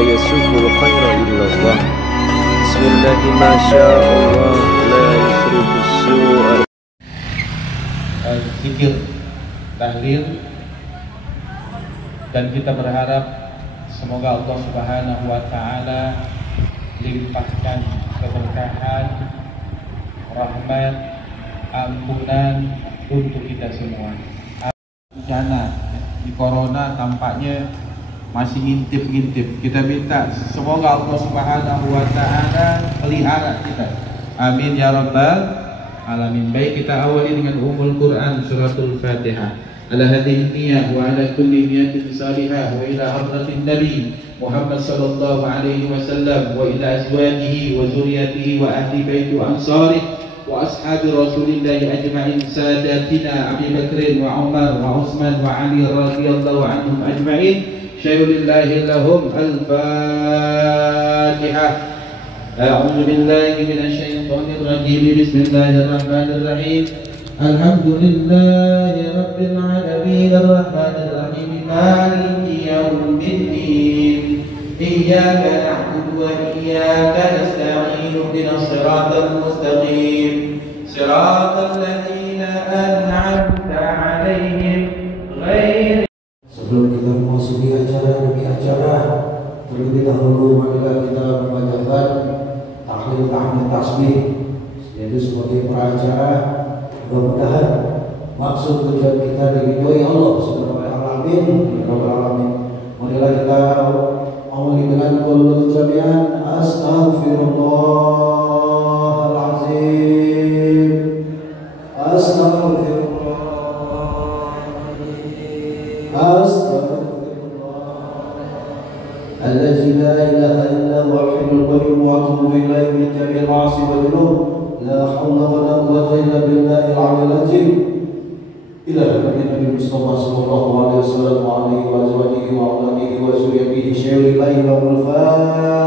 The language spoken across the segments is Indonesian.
yasubul khaira illallah. Bismillahi masyaallah la yusrifu su'a. Zikir tahlil, dan kita berharap semoga Allah Subhanahu wa taala limpahkan keberkahan, rahmat, ampunan untuk kita semua. Bencana di corona tampaknya masih ngintip-ngintip. Kita minta semoga Allah Subhanahu wa taala pelihara kita. Amin ya rabbal alamin. Baik, kita awali dengan umul Quran suratul Fatihah. Ala hadhihi niyyah wa ala kulli niyatin salihah wa ila hadratin nabi Muhammad sallallahu alaihi wasallam wa ila azwajihi wa zurriyyatihi wa ahli baiti wa ansarihi wa ashabi rasulillahi ajma'in, sadatina Abi Bakrin wa Umar wa Utsman wa Ali radhiyallahu anhum ajma'in. Syayulillahi lahum al-Fatihah. A'udzu billahi minasyaitonir rajim. Bismillahirrahmanirrahim. Alhamdulillahi rabbil alamin arrahmanir rahim maliki yaumiddin. Iyyaka na'budu wa iyyaka nasta'in. Ihdinas siratal mustaqim. Siratal ladzina an'amta 'alaihim ghairil. Sebelum kita memasuki acara demi acara, terlebih dahulu marilah kita membacakan tahlil tahmid tasbih, yaitu sebagai peracara. Mudah-mudahan maksud tujuan kita diridhoi Allah Subhanahu wa taala. Marilah kita awali dengan qul jami'an astaghfirullahalazim. الذي لا إله إلا هو الحي القيوم وأتوب إليه من جميع المعاصي والذنوب. لا حول ولا قوة إلا بالله العلي العظيم. إلى النبي المصطفى صلى الله عليه وسلم وعليه وأزواجه وأولاده وذريته شير الليل والفاتحة.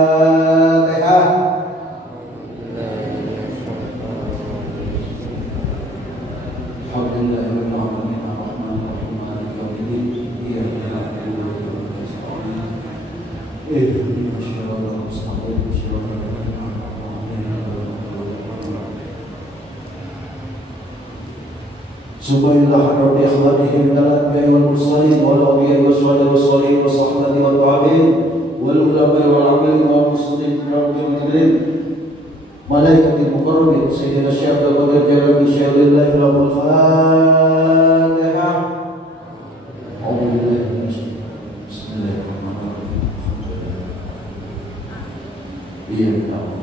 الحمد لله رب العالمين الرحمن الرحيم مالك يوم الدين إياك نعبد وإياك نستعين اهدنا الصراط المستقيم صراط الذين أنعمت عليهم غير المغضوب عليهم. سبحان رب إخوانه من الأنبياء والمرسلين والأولياء والشهداء والصالحين والصحابة والتابعين والعلماء والعاملين والمصلين والمؤمنين ملائكة المقربين سيدنا الشيخ القدير جلال شيخ الله له الفاتحة. أعوذ بالله من الشيطان بسم الله الرحمن الرحيم. إياك نعبد.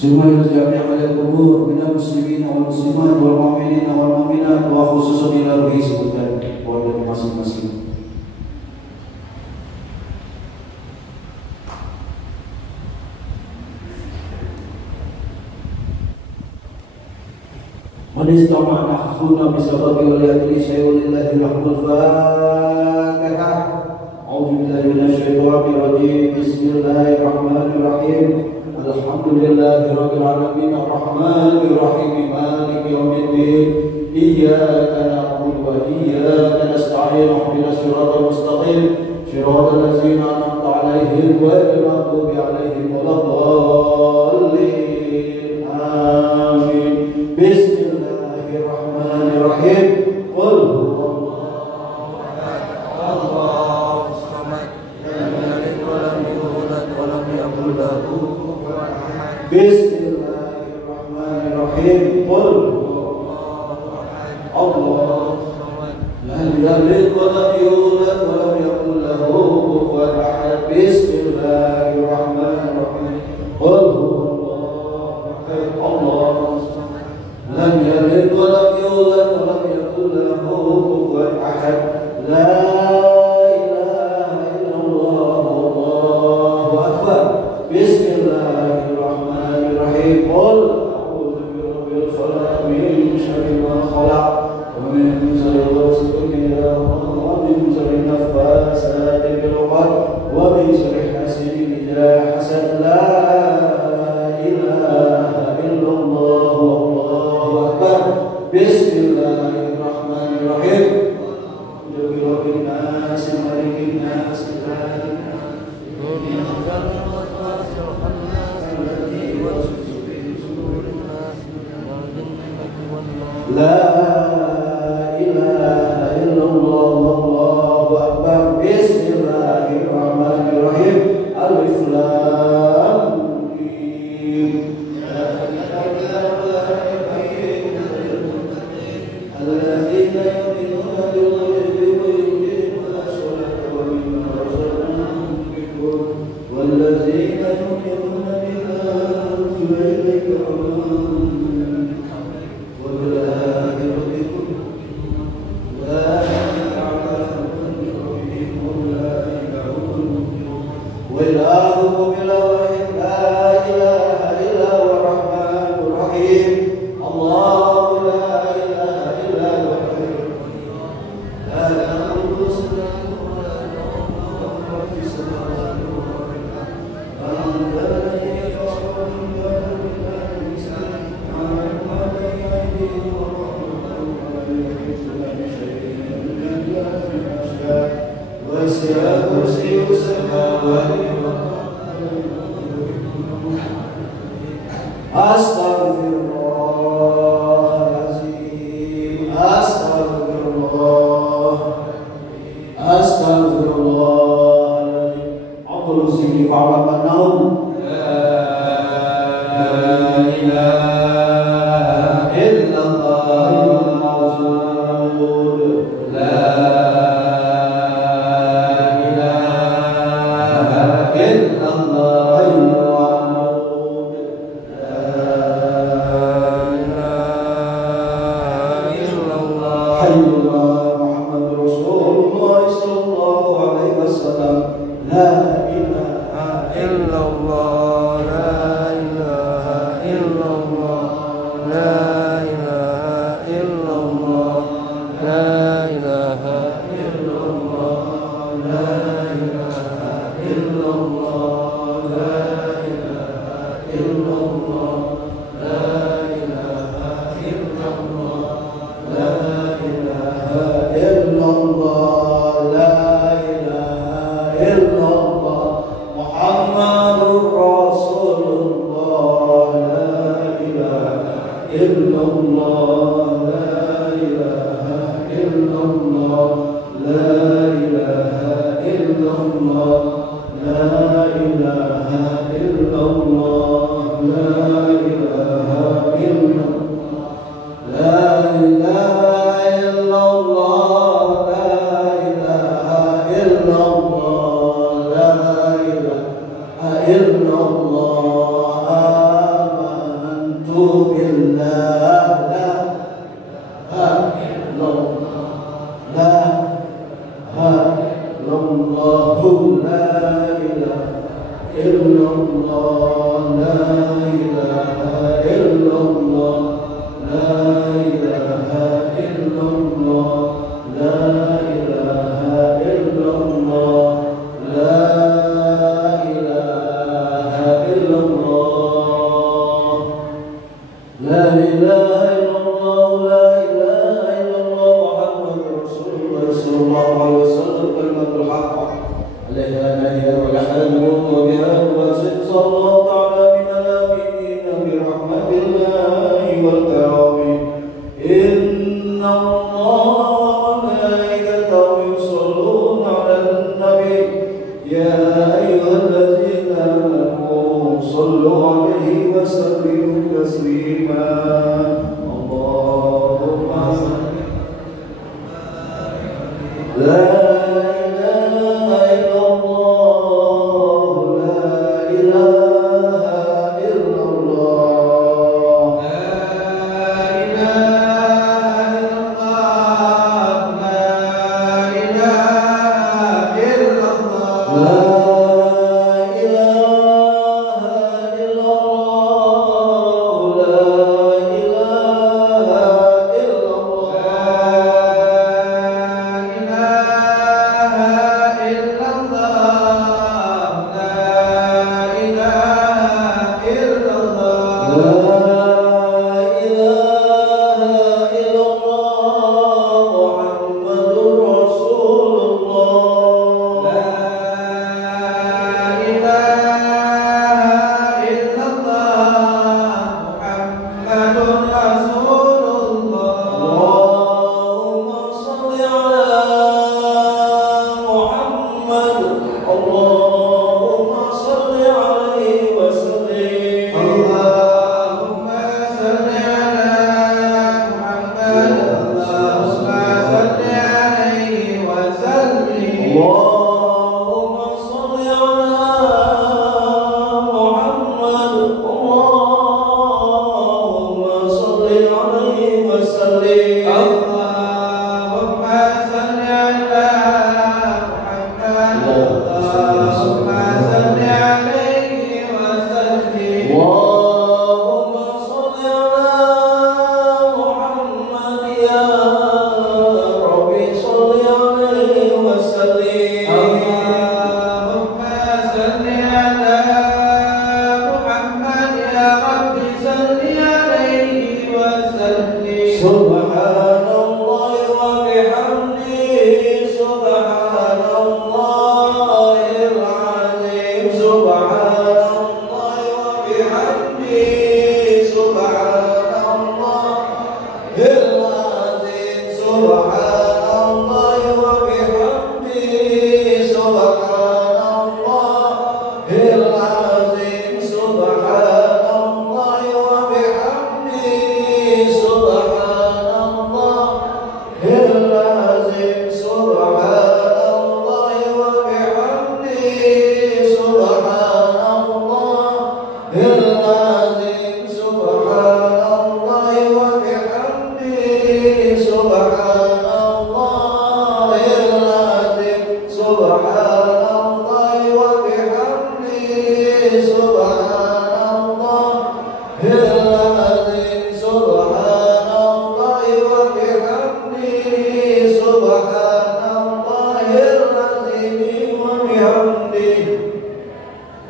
Semuanya jami'an ala kubur minal muslimin wal muslimat wal mu'minin wal mu'minat wa khususan ila ruhi sebutkan keluarga masing-masing. Manistama'na khuna bisababi wa li'adli syai'ulillahi rahmul fatihah. A'udhu billahi minasyaitonir rajim. Bismillahirrahmanirrahim. Alhamdulillahi rabbil alamin arrahmanir rahim maliki yaumiddin. Iyyaka na'budu wa iyyaka nasta'in. Ihdinas siratal mustaqim. Siratal ladzina an'amta 'alaihim ghairil maghdubi 'alaihim waladdallin. Amin. Bismillahirrahmanirrahim. Qul huwallahu ahad. Allahus samad. Lam yalid wa lam yulad wa lam yakul lahu kufuwan ahad. Bismillahirrahmanirrahim. Qul huwallahu ahad. Allahus samad. Lam yalid wa lam yulad wa lam yakul lahu kufuwan ahad. Bismillahirrahmanirrahim. Qul huwallahu ahad. Allahus samad. Lam yalid wa lam yulad wa lam yakul lahu kufuwan ahad. La ilaha illallah wallahu akbar. Bismillahirrahmanirrahim. Qul a'udzu birabbil falaq min syarri ma khalaq wa min syarri ghasiqin idza waqab wa min الوسواس الخناس الذي يوسوس في صدور الناس من الجنة والنار. لا إله إلا الله والله أكبر. بسم الله الرحمن الرحيم. ألف لام ميم. الذين يؤمنون بالغيب ويقيمون الصلاة ومما رزقناهم ينفقون والذين يؤمنون بما أنزل إليك وما وبالآخرة هم أولئك على هدى من ربهم أولئك هم المفلحون. وإلهكم إله واحد لا إله إلا هو الرحمن الرحيم. الله لا إله إلا هو الحي القيوم لا تأخذه سنة ولا نوم له في السماوات وما في الأرض. من ذا الذي يشفع عنده إلا بإذنه يعلم ما بين أيديهم وما خلفهم ولا يحيطون بشيء إلا بما شاء وسع كرسيه السماوات والأرض. Astaghfirullahaladzim. Astaghfirullahaladzim. Abdul Zikri fa'alamannahu la ilaha illallah la ilaha illallah.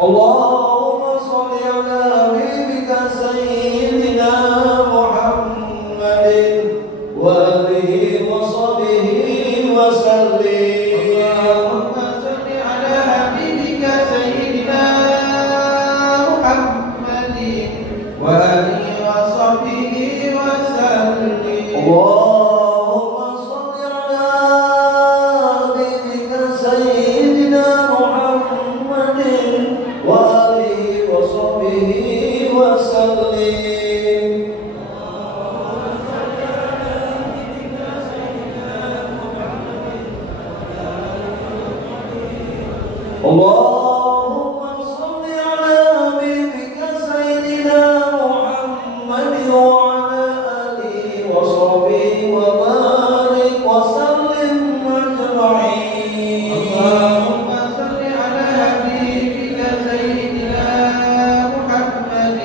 اللهم صل على حبيبك سيدنا محمد وآله وصحبه وسلم. اللهم صل على حبيبك سيدنا محمد وآله وصحبه وسلم. اللهم صل على حبيبك سيدنا محمد وآله وصحبه وسلم. اللهم صل على حبيبك سيدنا محمد وعلى آله وصحبه وبارك وسلم أجمعين. اللهم صل على حبيبك سيدنا محمد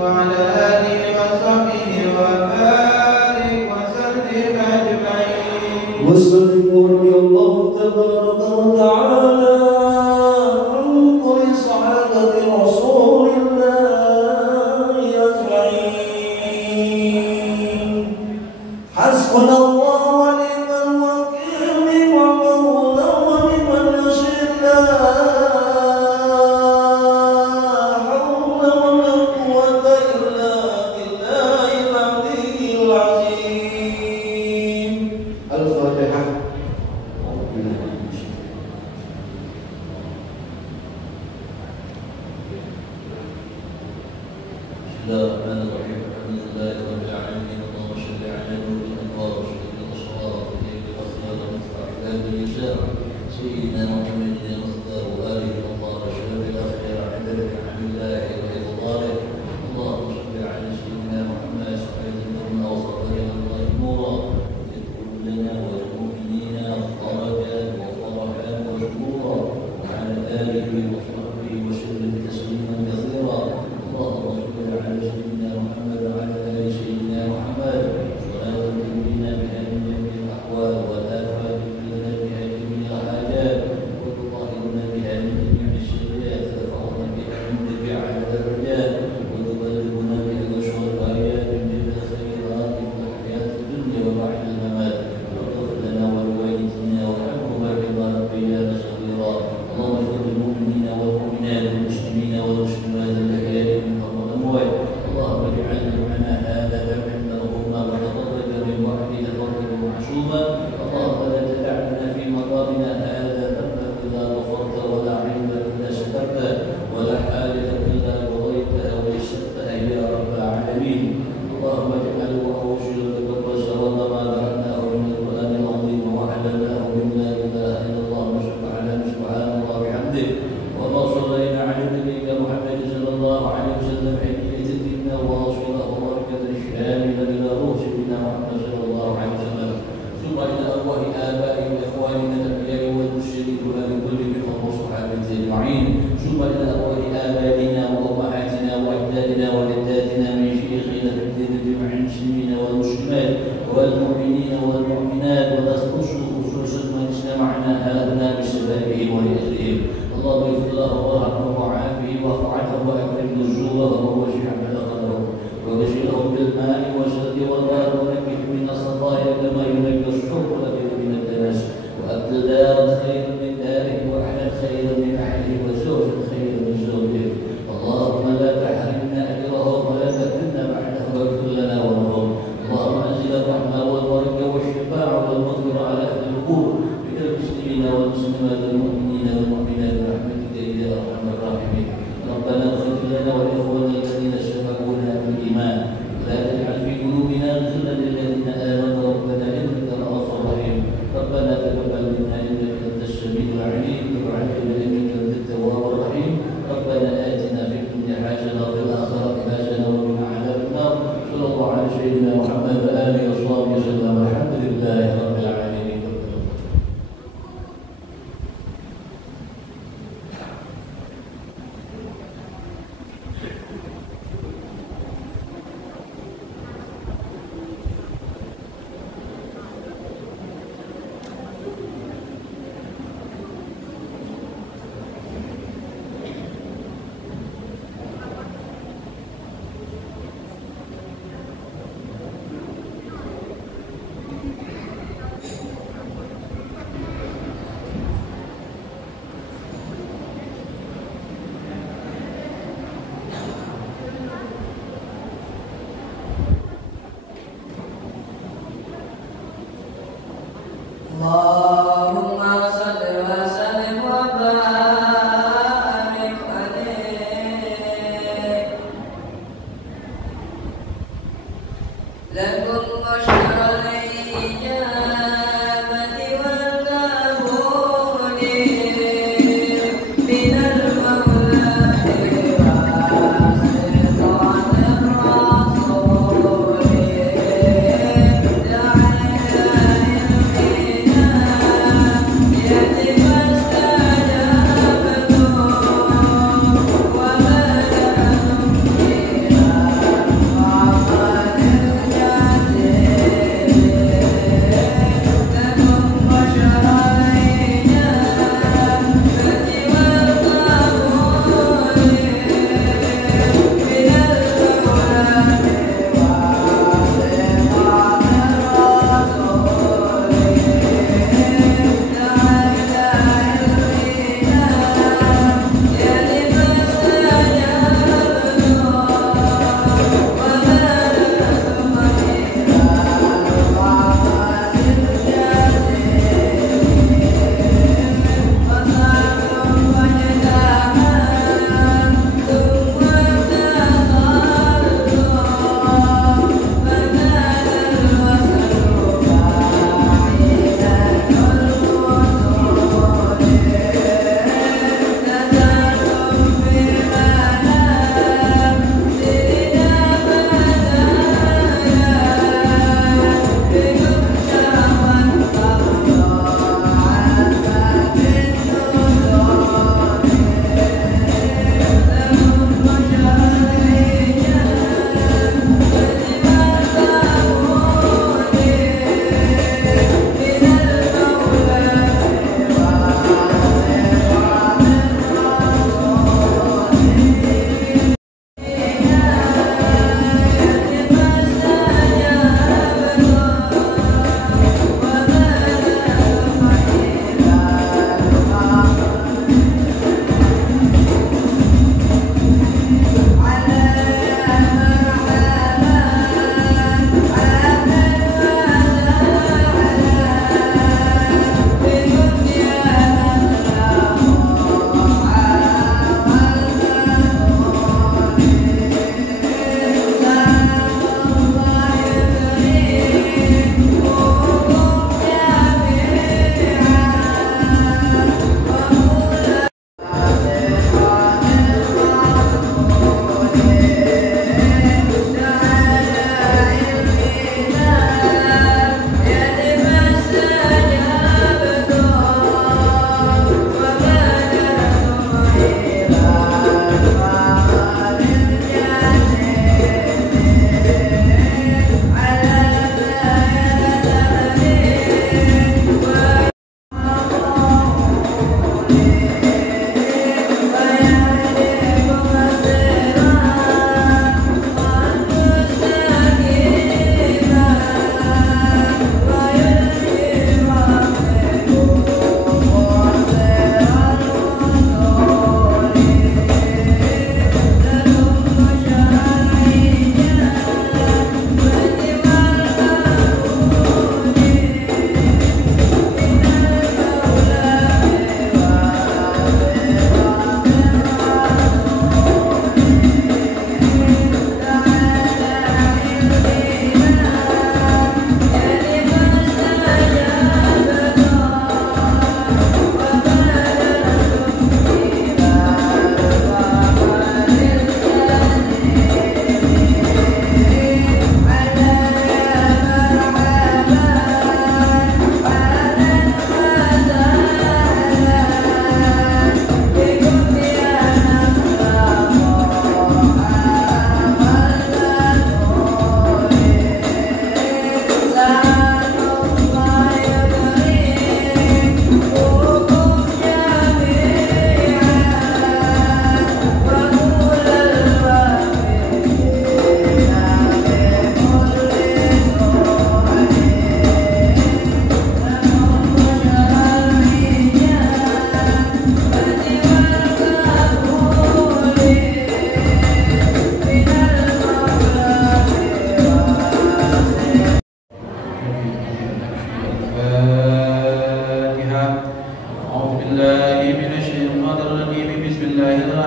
وعلى آله وصحبه وبارك وسلم أجمعين. مسلم رضي الله تبارك وتعالى عن كل صحابة رسول الله أجمعين. حسبنا الله ونعم الوكيل، نعم المولى ونعم النصير، لا حول ولا قوة إلا بالله العلي العظيم. الفاتحة. بسم الله الرحمن الرحيم. الحمد لله رب العالمين. اللهم صل على نور الانوار وشهد الاسرار وكيف الاسرار ومفتاح باب اليسار سيدنا محمد المختار واله الله وشهد الاخيار عند عبد الله ورضوانه. اللهم صل على سيدنا محمد صحيح الامه وصفيه الله نورا يكون لنا وللمؤمنين فرجا وفرحا وشكورا وعلى اله وصحبه وسلم تسليما كثيرا. اللهم صل على سيدنا محمد وعلى ال سيدنا محمد صلاه تؤمننا بها من جميع الاحوال والافات لنا بها جميع الحاجات وتطهرنا بها من جميع السيئات وترفعنا بها عندك على الدرجات وتبلغنا بها بشر الايات من الخيرات في الحياه الدنيا وبعد الممات. واغفر لنا ولوالدينا وارحمهما بما ربيانا صغيرا. اللهم اغفر للمؤمنين والمؤمنات والمسلمين والمسلمات الاحياء منهم والاموات. اللهم اجعل جمعنا هذا جمعا مرحوما وتفرج من وحدك فرجا معصوما. اللهم لا تدع لنا في مقامنا هذا ذنبا الا غفرته ولا عيبا الا سترته ولا حاجه الا قضيتها ويسرتها يا رب العالمين. اللهم اجعله اوصلك بالبصر وما قراناه من القران العظيم وعلمناه مما لا اله الا الله سبحان الله وبحمده. وما صلينا على نبيك محمد صلى الله عليه وسلم حيث تدنا واصله وبركه الشامله الى روح سيدنا محمد صلى الله عليه وسلم. ثم الى ارواح ابائنا واخواننا الانبياء والمرسلين ولكل منهم وصحابته اجمعين. ثم الى ارواح ابائنا وامهاتنا واجدادنا وجداتنا من شيخنا في الدين جميع المسلمين والمسلمات والمؤمنين والمؤمنات ونخص خصوصا من استمعنا هؤلاء بسببهم ولاجلهم. اللهم اغفر له وارحمه وعافه واعف عنه واكرم نزوله ووسع مدخله وغسلهم بالماء والسد والنار ونكه من الخطايا كما ينكى الشرب من الدنس وابدل دارا خيرا من داره واحدا خيرا من اهله وزوجا خيرا من زوجه. اللهم لا تحرمنا اجرهم ولا تفتنا بعده واغفر لنا ولهم. اللهم انزل الرحمه والبركه والشفاء والمغفره على اهل القبور من المسلمين والمسلمات والمؤمنين والمؤمنات برحمتك يا ارحم الراحمين. ربنا اغفر لنا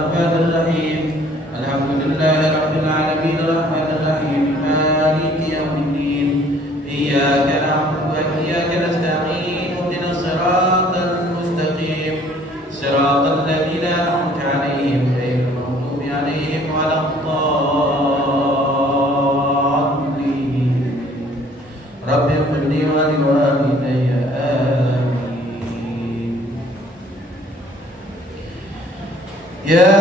الرحمن الرحيم الحمد لله رب العالمين الرحمن الرحيم مالك يوم الدين إياك نعبد وإياك نستعين اهدنا الصراط المستقيم صراط الذين أنعمت عليهم غير المغضوب عليهم ولا الضالين رب اغفر لي ولوالدي آمين يا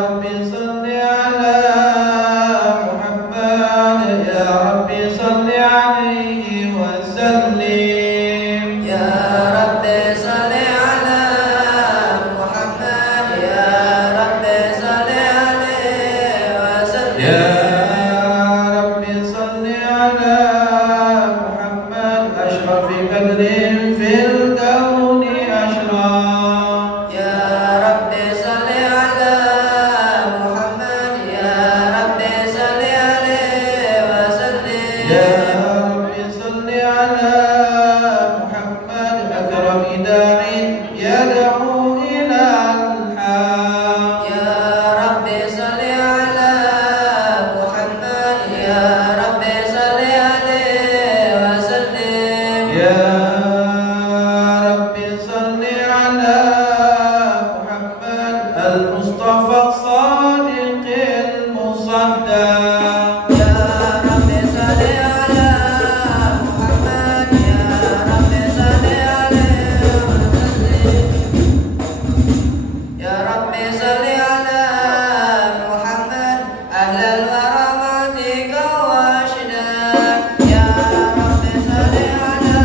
رب صل على محمد يا رب صل عليه وسلم يا رب صل على محمد يا رب صل عليه وسلم يا رب صل على محمد أشرف قدر في الكون أشرف يا رب صل على محمد يا رب صل عليه وسلم يا رب صل على محمد أكرم داع يدعو إلى الحق يا رب صل على محمد يا رب صل عليه وسلم يا رب صل على محمد المصطفى الصادق المصدق يا رب صل على محمد يا رب صل عليه وسلم يا رب صل على محمد أهل الكرامة والشداد يا رب صل على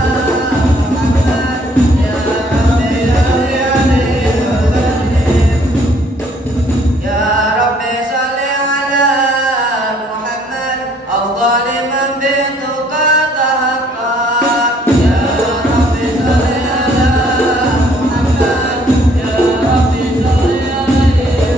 محمد يا رب صل عليه وسلم يا رب صل على محمد أفضل من بالتقى تهقى يا رب صل على محمد يا رب صل عليه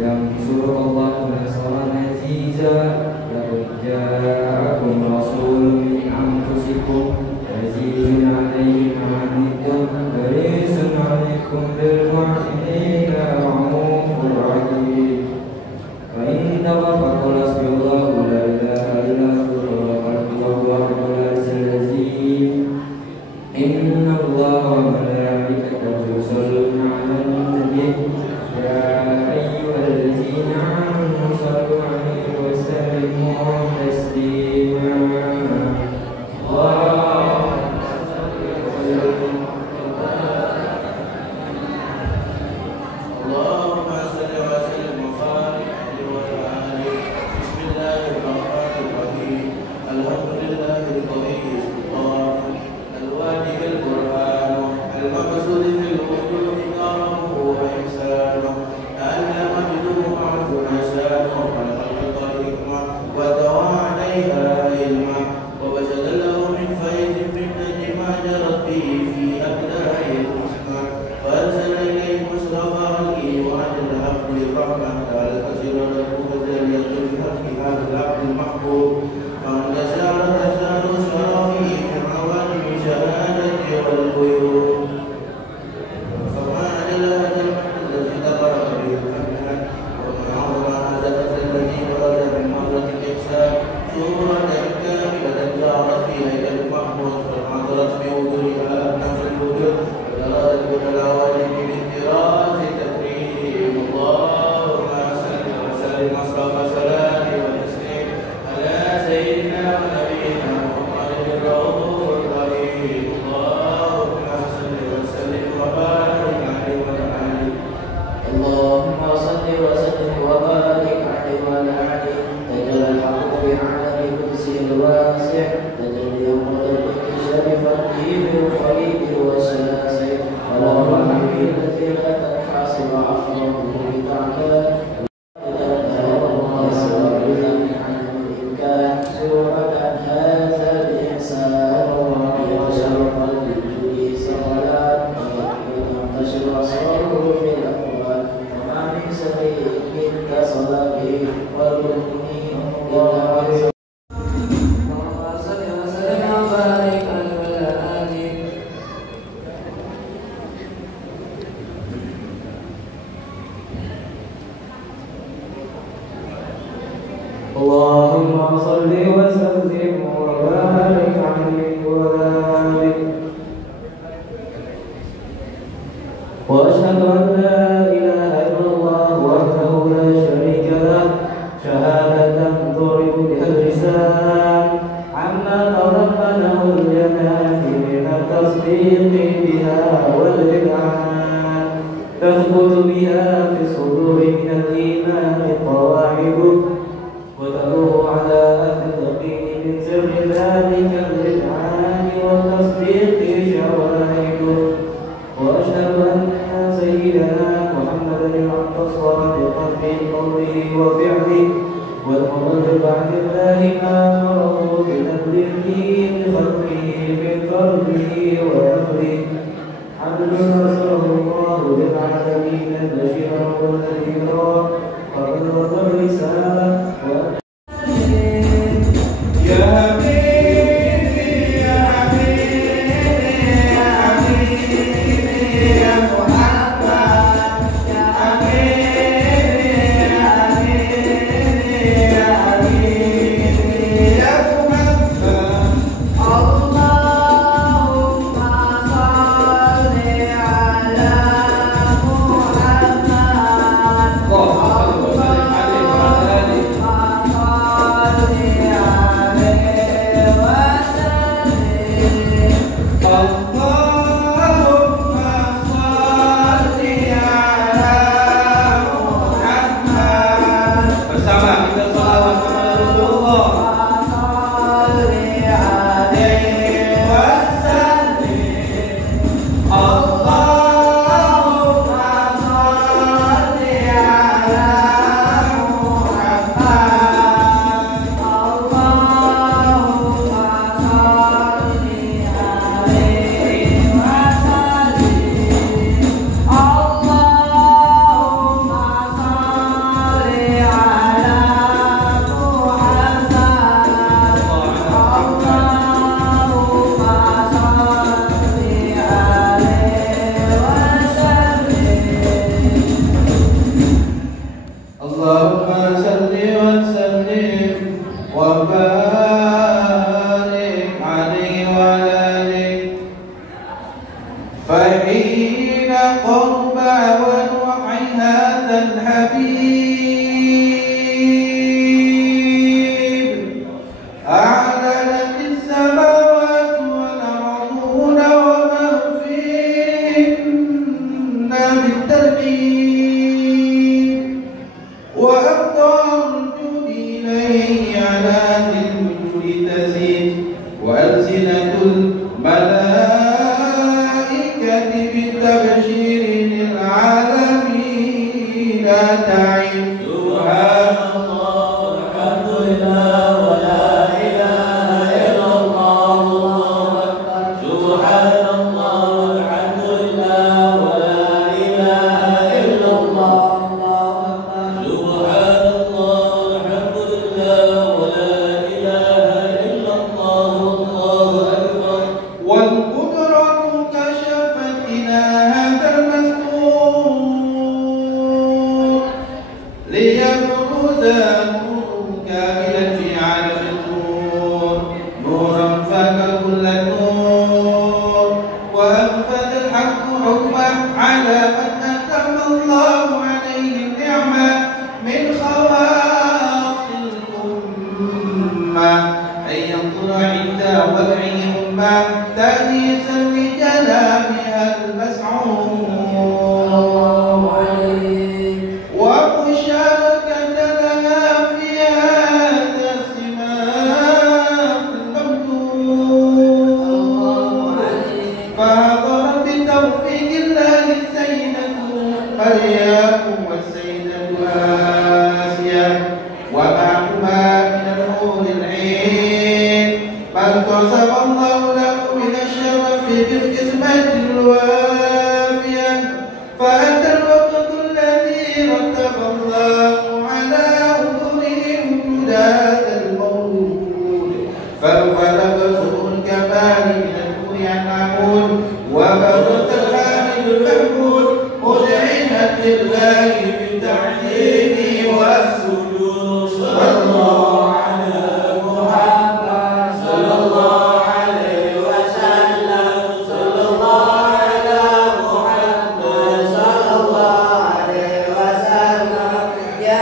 yang disuruh Allah dengan suara aziza. Laqad ja'akum rasulun min anfusikum azizun 'alaihi ma 'anittum harisun 'alaikum bil mu'minina ra'ufur rahim. Fa in tawaffaqu hasbiyallahu la ilaha illa huwa rabbul arsyil azim. Inna Allaha wa malaikatahu yusholluna 'alan nabi ya ayyuhallazina amanu shallu 'alaihi wa sallimu taslima. Allahumma salli wa sallim wa barik alaihi wa alihi. Wa ashhadu an la ilaha illallah wahdahu la sharika lah syahadatan turidu biha al-lisan amma tarabbanahu al-yamani min at-tasdiqi biha wal-iman tathbutu biha fi suduri min al-iman qawa'idu وتروه على أهل اليقين من سر ذلك الإذعان والتصديق شواهده. وأشهد أن سيدنا محمدا العبد الصادق في قوله وفعله والمبلغ عن الله ما أمره بتبليغه لخلقه من فرضه وأمره. عبد أرسله الله للعالمين بشيرا ونذيرا وبلغ الرسالة Ya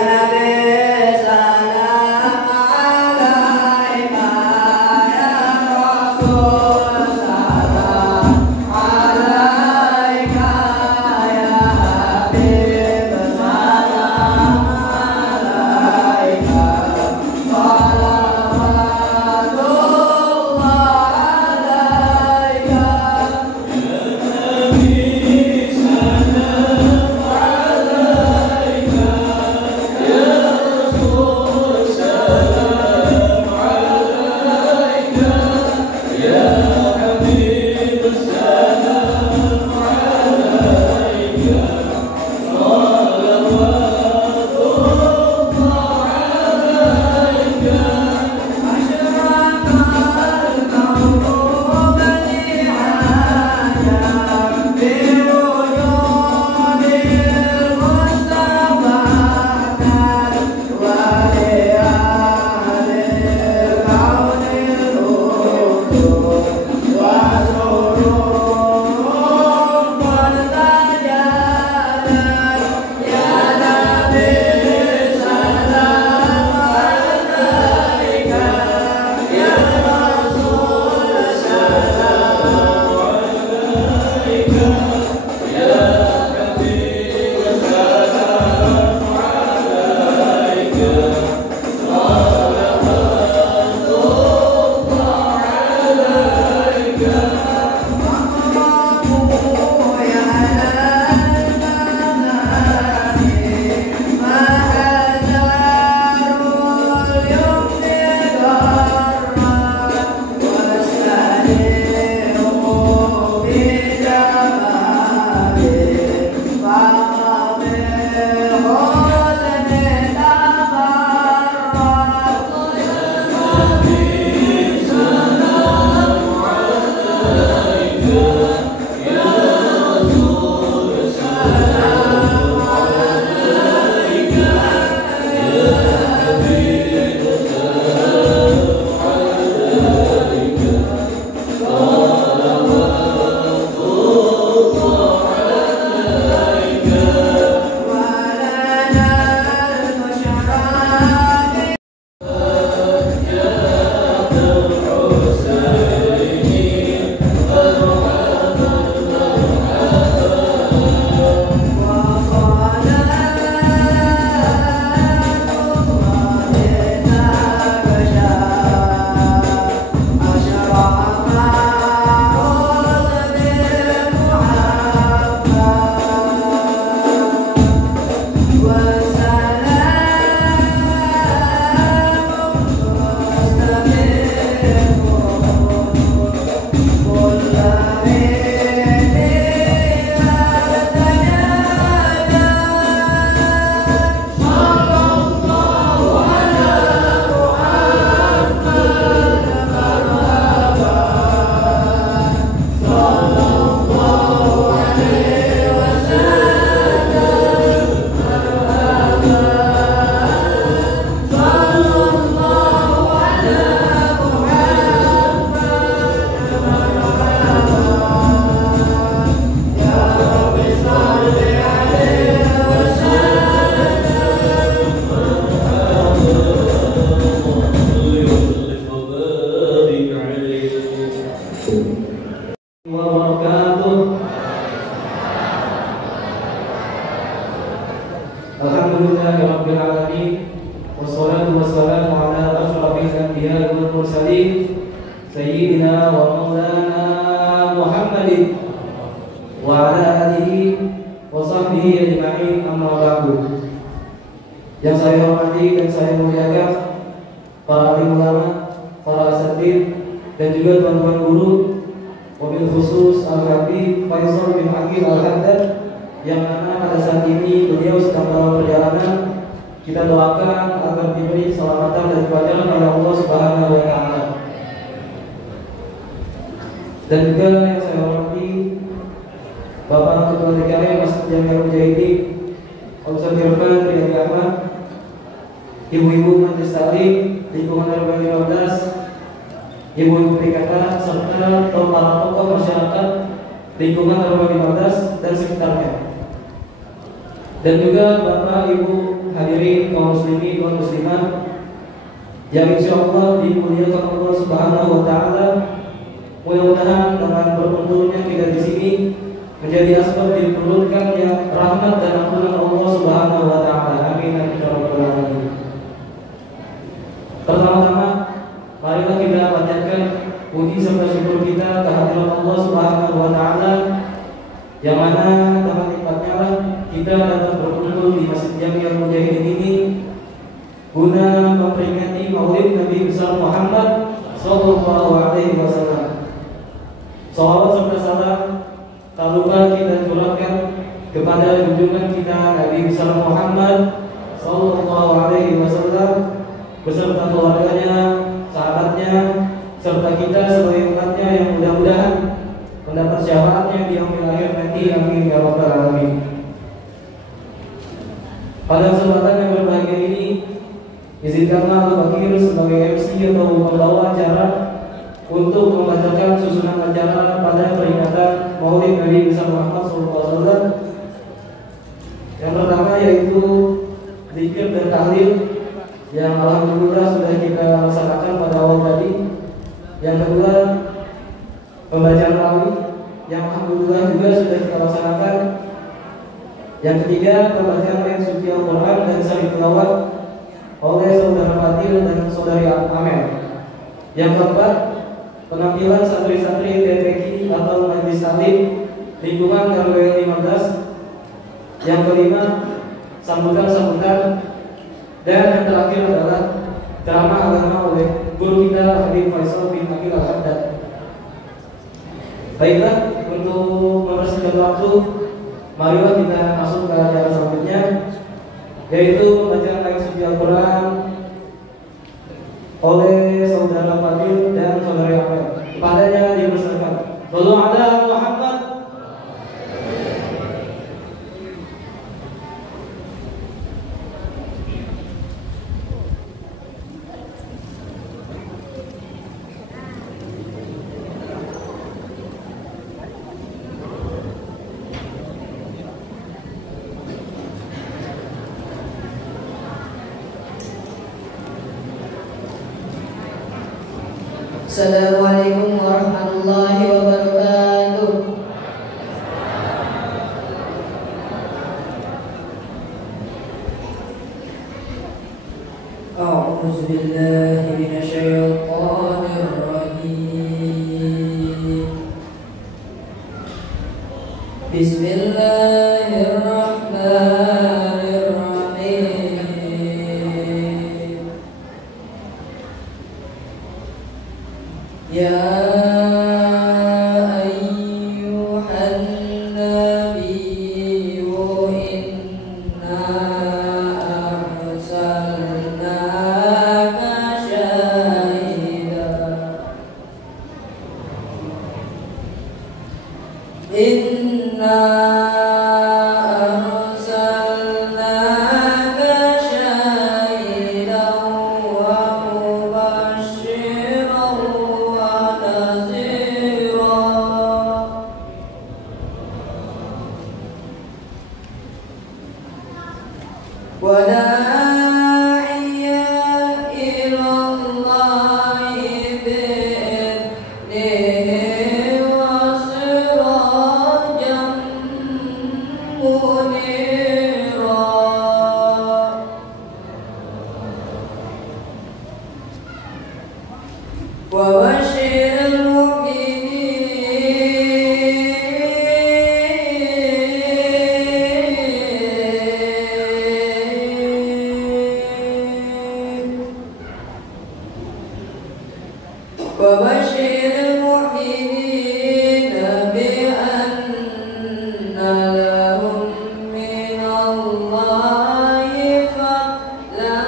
rabbil alamin. Wassalatu wassalamu ala asyrafil anbiya'i wal mursalin sayyidina wa maulana Muhammadin wa ala alihi wa sahbihi ajma'in, amma ba'du. Yang saya hormati dan saya muliakan para alim ulama, para asatidz, dan juga teman-teman guru, wabil khusus Al-Habib Faisal bin Aqil Al-Haddad, yang mana pada saat ini beliau sedang dalam perjalanan. Kita doakan agar diberi keselamatan dan kebahagiaan oleh Allah Subhanahu wa taala. Dan juga yang saya hormati Bapak Ketua TKR Masjid Jami'ah Mujahidin Ustaz Irfan bin Abi Ahmad, ibu-ibu majelis taklim lingkungan RW 15, ibu-ibu PKK, serta para tokoh masyarakat lingkungan RW 15 dan sekitarnya. Dan juga Bapak Ibu hadirin kaum muslimin kaum muslimat yang insyaallah dimuliakan Allah Subhanahu wa taala. Mudah-mudahan dengan berkumpulnya kita di sini menjadi asbab diturunkannya rahmat dan ampunan Allah Subhanahu wa taala. Amin amin ya rabbal alamin. Pertama-tama marilah kita panjatkan puji serta syukur kita kehadirat Allah Subhanahu wa taala, yang mana dengan nikmatnya lah kita dapat berkumpul di Masjid Jami'ah Mujahidin ini guna memperingati Maulid Nabi besar Muhammad sallallahu alaihi wasallam. Salawat serta salam tak lupa kita curahkan kepada junjungan kita Nabi besar Muhammad sallallahu alaihi wasallam beserta keluarganya, sahabatnya, serta kita sebagai umatnya yang mudah-mudahan mendapat syafaatnya di yaumil akhir nanti. Amin ya rabbal alamin. Pada kesempatan yang berbahagia ini, izinkanlah Al-Fakir sebagai MC atau pembawa acara untuk membacakan susunan acara pada peringatan Maulid Nabi besar Muhammad SAW. Yang pertama yaitu zikir dan tahlil yang alhamdulillah sudah kita laksanakan pada awal tadi. Yang kedua pembacaan rawih yang alhamdulillah juga sudah kita laksanakan. Yang ketiga pembacaan ayat suci Al-Quran dan sari tilawat oleh saudara Fadil dan saudari Amel. Yang keempat penampilan santri-santri TPQ atau Majelis Taklim lingkungan RW 15. Yang kelima sambutan-sambutan. Dan yang terakhir adalah ceramah agama oleh guru kita Habib Faisal bin Aqil Al-Haddad. Baiklah, untuk mempersingkat waktu, marilah kita masuk ke acara selanjutnya, yaitu pembacaan ayat suci Al-Quran oleh saudara Fadil dan saudari Amel. Kepadanya dipersilakan. Sallu ala Muhammad. Assalamualaikum warahmatullahi wabarakatuh. A'udzu billahi minasyaitonir rajim. Bismillahirrahmanirrahim. Ya ayyuhan nabiyyu inna arsalnaka syahidan وبشر المؤمنين بأن لهم من الله فضلا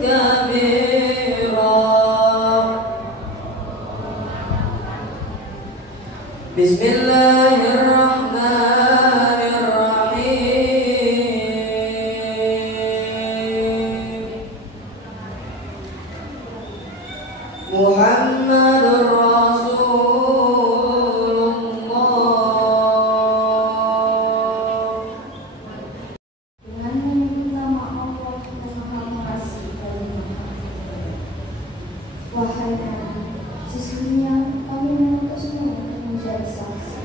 كبيرا. بسم الله الرحمن الرحيم. محمد رسول الله. Dengan menyebut nama Allah yang Maha Pengasih dan wahai Nabi, sesungguhnya kami mengutusmu untuk menjadi saksi,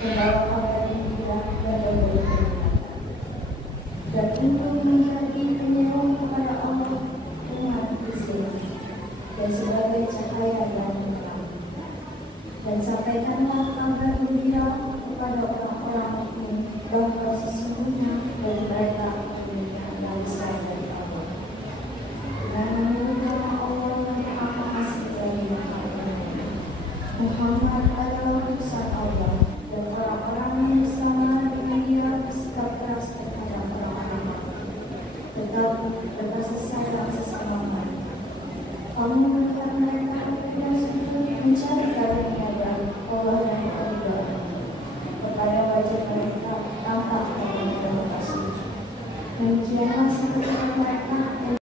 membawa kabar gembira dan memberi peringatan, dan untuk menjadi penyeru kepada Allah dengan izin dan sebagai cahaya dan terang. Dan sampaikanlah kabar gembira kepada orang-orang mukmin bahwa sesungguhnya bagi mereka pemilihan yang besar dari Allah. Dan menyebut nama Allah yang Maha Pengasih dan Maha Penyayang. Muhammad adalah utusan Allah, dan orang-orang yang bersama dengan dia bersikap keras terhadap orang-orang kafir, tetapi berkasih sayang sesama mereka. Kami melihat mereka yang sujud mencari karunia dari Allah yang kedua. Kepada wajah mereka tampak orang yang mereka sujud. Demikianlah seperti mereka yang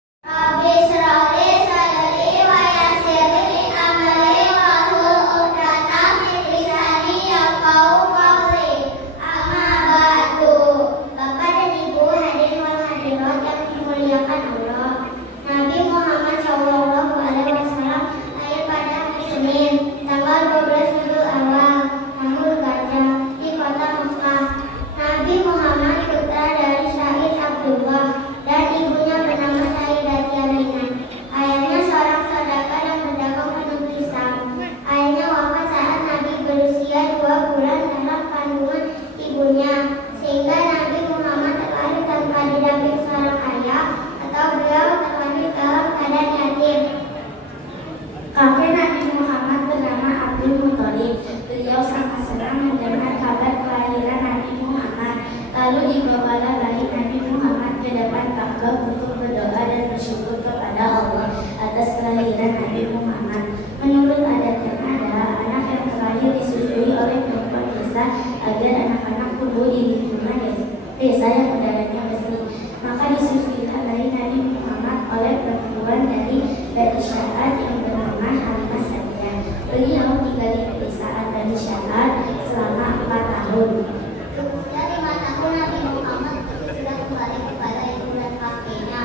kakek Nabi Muhammad bernama Abdul Muthalib. Beliau sangat senang mendengar kabar kelahiran Nabi Muhammad. Lalu dibawalah bayi Nabi Muhammad ke depan Ka'bah untuk berdoa dan bersyukur kepada Allah atas kelahiran Nabi Muhammad. Menurut adat yang ada, anak yang terlahir disusui oleh perempuan desa agar anak-anak tumbuh di lingkungan desa yang udaranya bersih. Maka disusuilah bayi Nabi Muhammad oleh perempuan dari Bani Sa'ad yang bernama Halimah Sa'diyah. Beliau tinggal di pedesaan Bani Sa'ad selama 4 tahun. Berusia 5 tahun Nabi Muhammad sudah kembali kepada ibu dan kakeknya.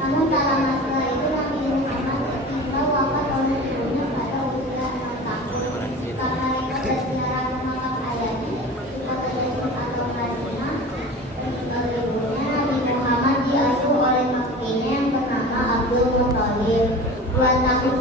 Namun tak lama setelah itu Nabi Muhammad tertinggal wafat oleh ibunya pada usia 6 tahun. Karena mereka berziarah ke makam ayahnya di kota Yasin atau Madinah, meninggal ibunya, Nabi Muhammad diasuh oleh kakeknya yang bernama Abdul Muthalib. 2 tahun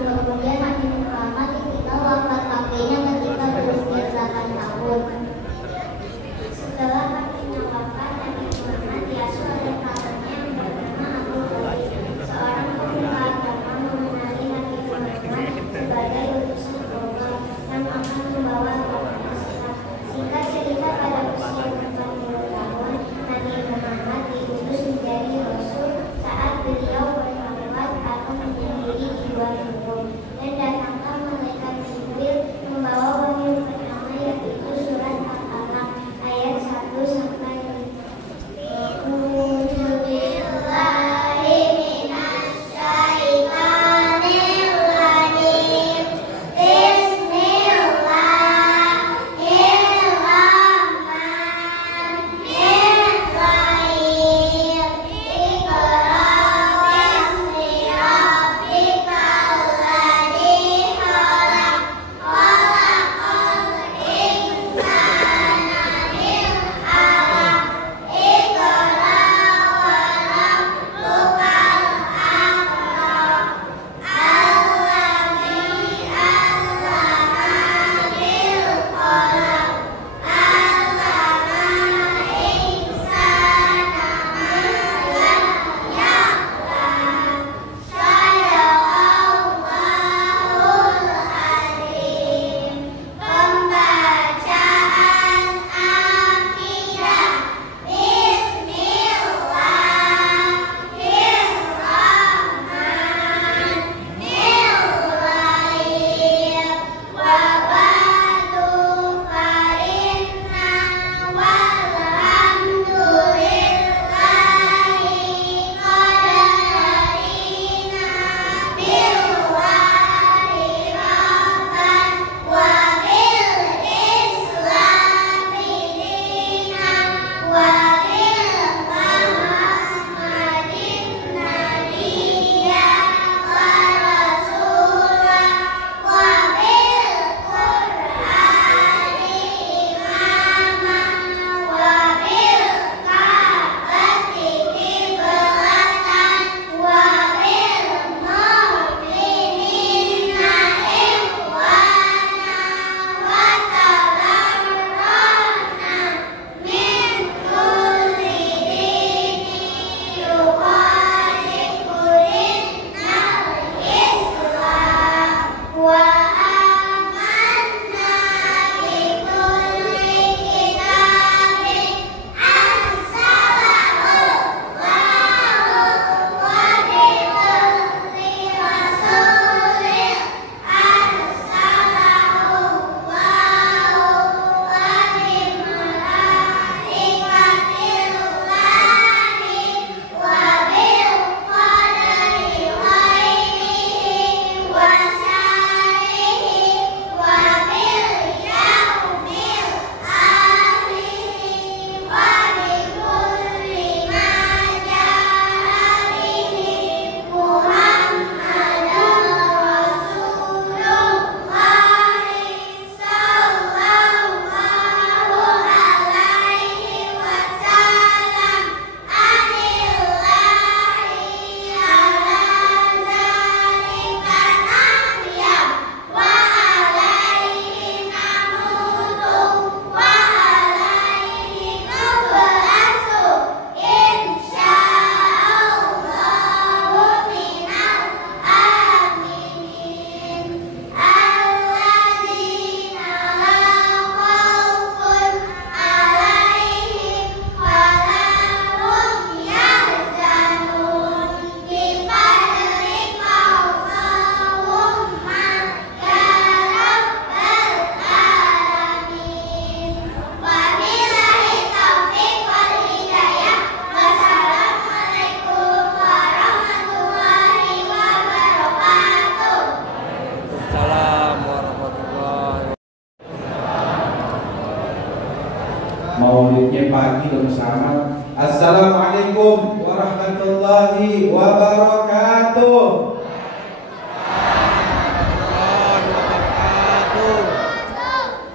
juga bersama. Assalamualaikum warahmatullahi wabarakatuh.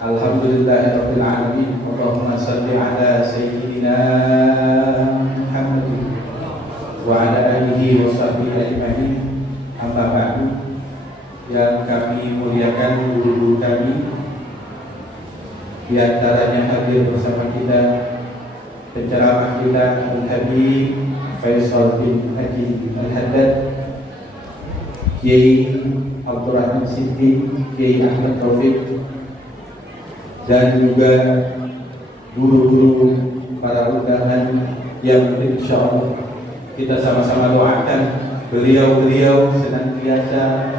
Alhamdulillahirabbil alamin. Allahumma shalli ala sayyidina Muhammad wa ala alihi wa sahbihi ajma'in. Amma ba'du. Yang kami muliakan guru-guru kami, di antaranya hadir bersama kita penceramah kita Al-Habib Faisal bin Haji Al-Haddad, Kiai Abdul Rahman Siddiq, Kiai Ahmad Taufik, dan juga guru-guru para undangan yang insya Allah kita sama-sama doakan beliau-beliau senantiasa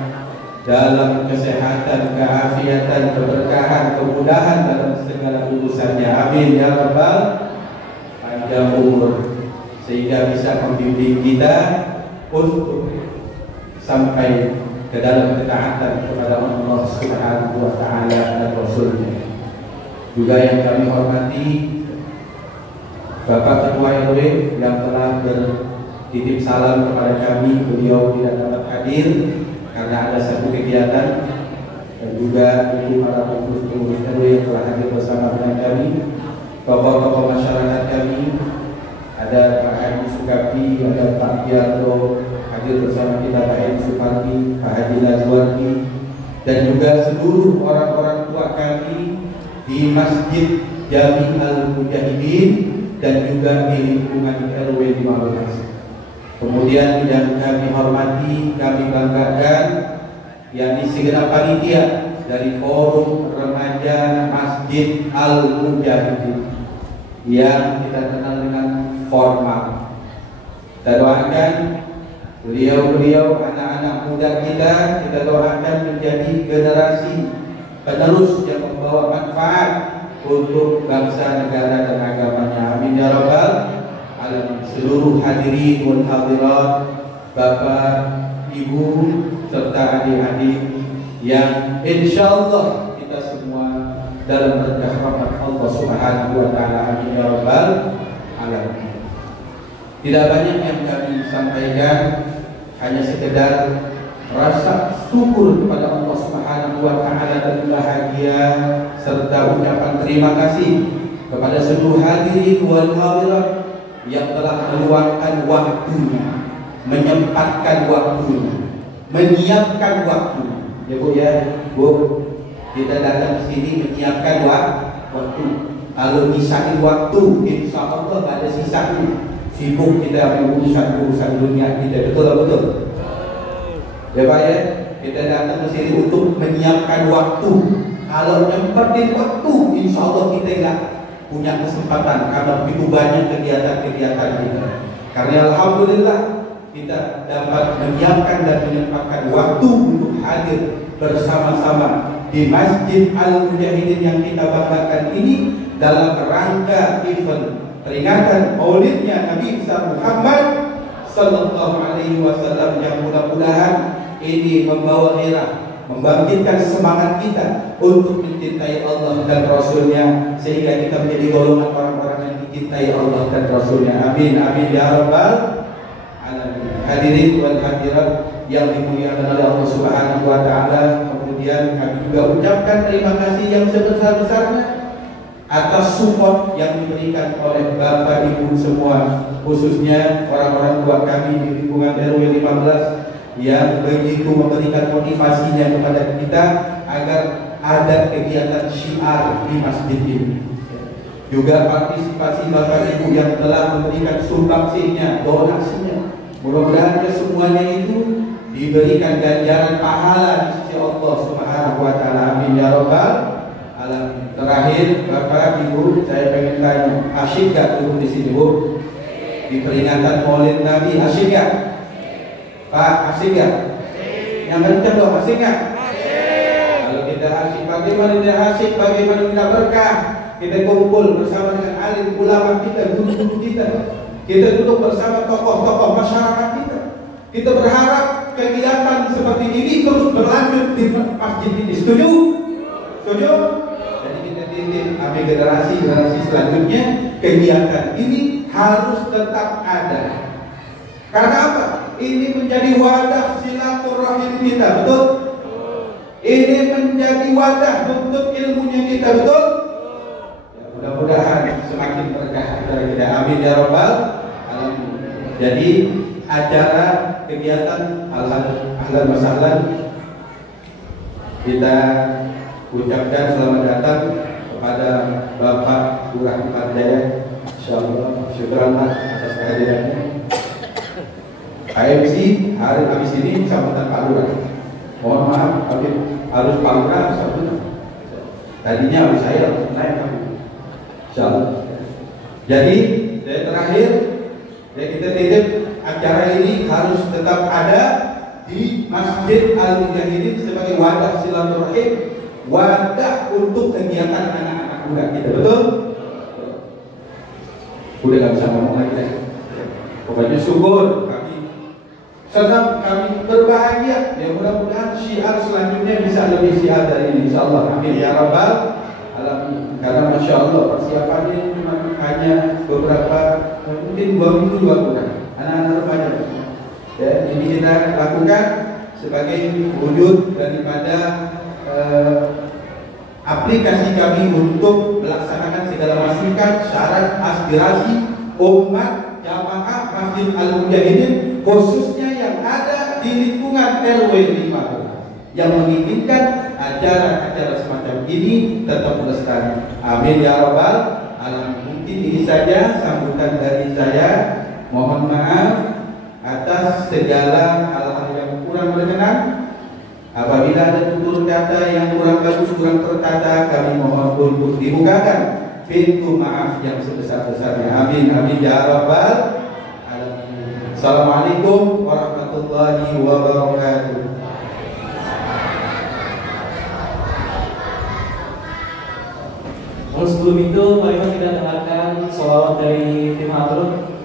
dalam kesehatan, keafiatan, keberkahan, kemudahan dalam segala urusannya. Amin ya rabbal panjang umur, sehingga bisa membimbing kita untuk sampai ke dalam ketaatan kepada Allah Subhanahu wa taala dan Rasulnya. Juga yang kami hormati Bapak Ketua RW yang telah bertitip salam kepada kami. Beliau tidak dapat hadir karena ada satu kegiatan, dan juga untuk para pengurus RW yang telah hadir bersama dengan kami, tokoh-tokoh masyarakat kami, ada Pak Haji Sukapi, ada Pak Biarto, hadir bersama kita Pak Haji Suparti, Pak Haji Lazwardi, dan juga seluruh orang-orang tua kami di Masjid Jami Al-Mujahidin dan juga di lingkungan RW 15. Kemudian yang kami hormati, kami banggakan, yakni segenap panitia dari Forum Remaja Masjid Al-Mujahidin yang kita kenal dengan formal. Kita doakan beliau-beliau, anak-anak muda kita doakan menjadi generasi penerus yang membawa manfaat untuk bangsa, negara, dan agamanya. Amin ya rabbal alamin. Seluruh hadirin wal hadirat, Bapak, Ibu, serta adik-adik yang insyaallah kita semua dalam berkah rahmat Allah Subhanahu wa taala. Amin ya rabbal alamin. Tidak banyak yang kami sampaikan, hanya sekedar rasa syukur kepada Allah Subhanahu wa taala dan bahagia serta ucapan terima kasih kepada seluruh hadirin wal hadirat yang telah meluangkan waktunya, menyempatkan waktunya, menyiapkan waktunya. Ya Bu ya, Bu, kita datang ke sini menyiapkan waktu. Kalau sisain waktu, insya Allah gak ada sisanya. Sibuk kita urusan dunia kita, betul. Ya Pak ya, kita datang ke sini untuk menyiapkan waktu. Kalau nyempetin waktu, insya Allah kita nggak punya kesempatan karena begitu banyak kegiatan-kegiatan kita. Karena alhamdulillah kita dapat menyiapkan dan menyempatkan waktu untuk hadir bersama-sama di Masjid Al-Mujahidin yang kita banggakan ini dalam rangka event peringatan Maulidnya Nabi Muhammad Sallallahu Alaihi Wasallam, yang mudah-mudahan ini membawa gairah, membangkitkan semangat kita untuk mencintai Allah dan Rasulnya, sehingga kita menjadi golongan orang-orang yang dicintai Allah dan Rasulnya. Amin, amin ya rabbal alamin. Hadirin wal hadirat yang dimuliakan oleh Allah Subhanahu wa taala, kemudian kami juga ucapkan terima kasih yang sebesar-besarnya atas support yang diberikan oleh Bapak Ibu semua, khususnya orang-orang tua kami di lingkungan RW 15 yang begitu memberikan motivasinya kepada kita agar ada kegiatan syiar di masjid ini. Juga partisipasi Bapak Ibu yang telah memberikan sumbangsinya, donasinya. Mudah-mudahan semuanya itu diberikan ganjaran pahala di sisi Allah Subhanahu wa taala. Amin ya rabbal alamin. Terakhir, Bapak Ibu, saya pengen tanya, asyik gak duduk di sini Bu? Di peringatan Maulid Nabi, asyik gak? Pak, asik gak? Yang kencang dong, asik gak? Kalau kita asik, bagaimana tidak asik, bagaimana tidak berkah? Kita kumpul bersama dengan alim ulama kita, guru-guru kita. Kita duduk bersama tokoh-tokoh masyarakat kita. Kita berharap kegiatan seperti ini terus berlanjut di masjid ini. Setuju? Setuju? Jadi kita titip ambil generasi selanjutnya kegiatan ini harus tetap ada. Karena apa? Ini menjadi wadah silaturahim kita, betul? Ini menjadi wadah untuk ilmunya kita, betul? Ya, mudah-mudahan semakin berkah dari kita. Amin ya rabbal alamin. Jadi acara kegiatan ahlan wa sahlan kita ucapkan selamat datang kepada Bapak Lurah Jaya. Insyaallah syukran atas kehadirannya. KMC hari habis ini sambutan Pak Lurah. Mohon maaf tapi harus Pak Lurah sambutan. Tadinya habis saya harus naik kami. Insyaallah. Jadi terakhir kita titip acara ini harus tetap ada di Masjid Al-Mujahidin sebagai wadah silaturahim, wadah untuk kegiatan anak-anak muda kita, betul? Udah gak bisa ngomong lagi deh. Pokoknya syukur kami senang, kami berbahagia. Ya mudah-mudahan syiar selanjutnya bisa lebih syiar dari ini, insyaallah. Amin ya rabbal alamin. Karena masya Allah persiapannya cuma hanya beberapa, mungkin 2 minggu 2 bulan. Anak-anak remaja. Ya, ini kita lakukan sebagai wujud daripada aplikasi kami untuk melaksanakan segala masukan, syarat, aspirasi umat jamaah Masjid Al-Mujahidin, khususnya yang ada di lingkungan RW 15 yang menginginkan acara-acara semacam ini tetap melestari. Amin ya rabbal alamin. Mungkin ini saja sambutan dari saya. Mohon maaf atas segala hal-hal yang kurang berkenan. Apabila ada tutur kata yang kurang bagus, kurang tertata, kami mohon untuk dibukakan pintu maaf yang sebesar-besarnya. Amin amin ya rabbal alamin. Assalamualaikum warahmatullahi wabarakatuh. Sebelum itu, marilah kita dengarkan sholawat dari tim Hadrut.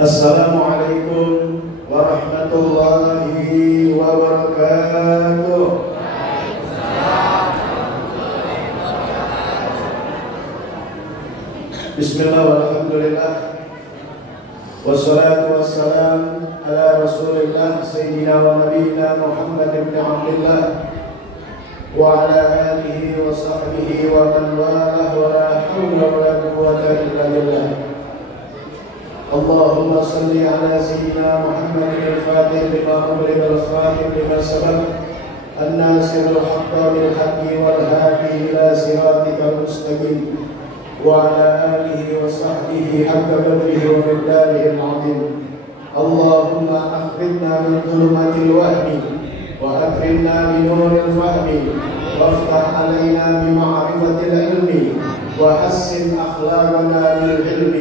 Assalamualaikum warahmatullahi wabarakatuh. Bismillah walhamdulillah wassalatu wassalam ala rasulillah sayyidina wa nabiyina Muhammad ibn Abdullah wa ala alihi wa sahbihi wa man walah wa la hawla wa la quwwata illa billah. اللهم صل على سيدنا محمد الفاتح لما أمر الخاتم لما سبق الناصر الحق بالحق والهادي إلى صراطك المستقيم وعلى آله وصحبه حق قدره ومقداره العظيم. اللهم أخرجنا من ظلمات الوهم وأكرمنا بنور الفهم وافتح علينا بمعرفة العلم وحسن أخلاقنا بالعلم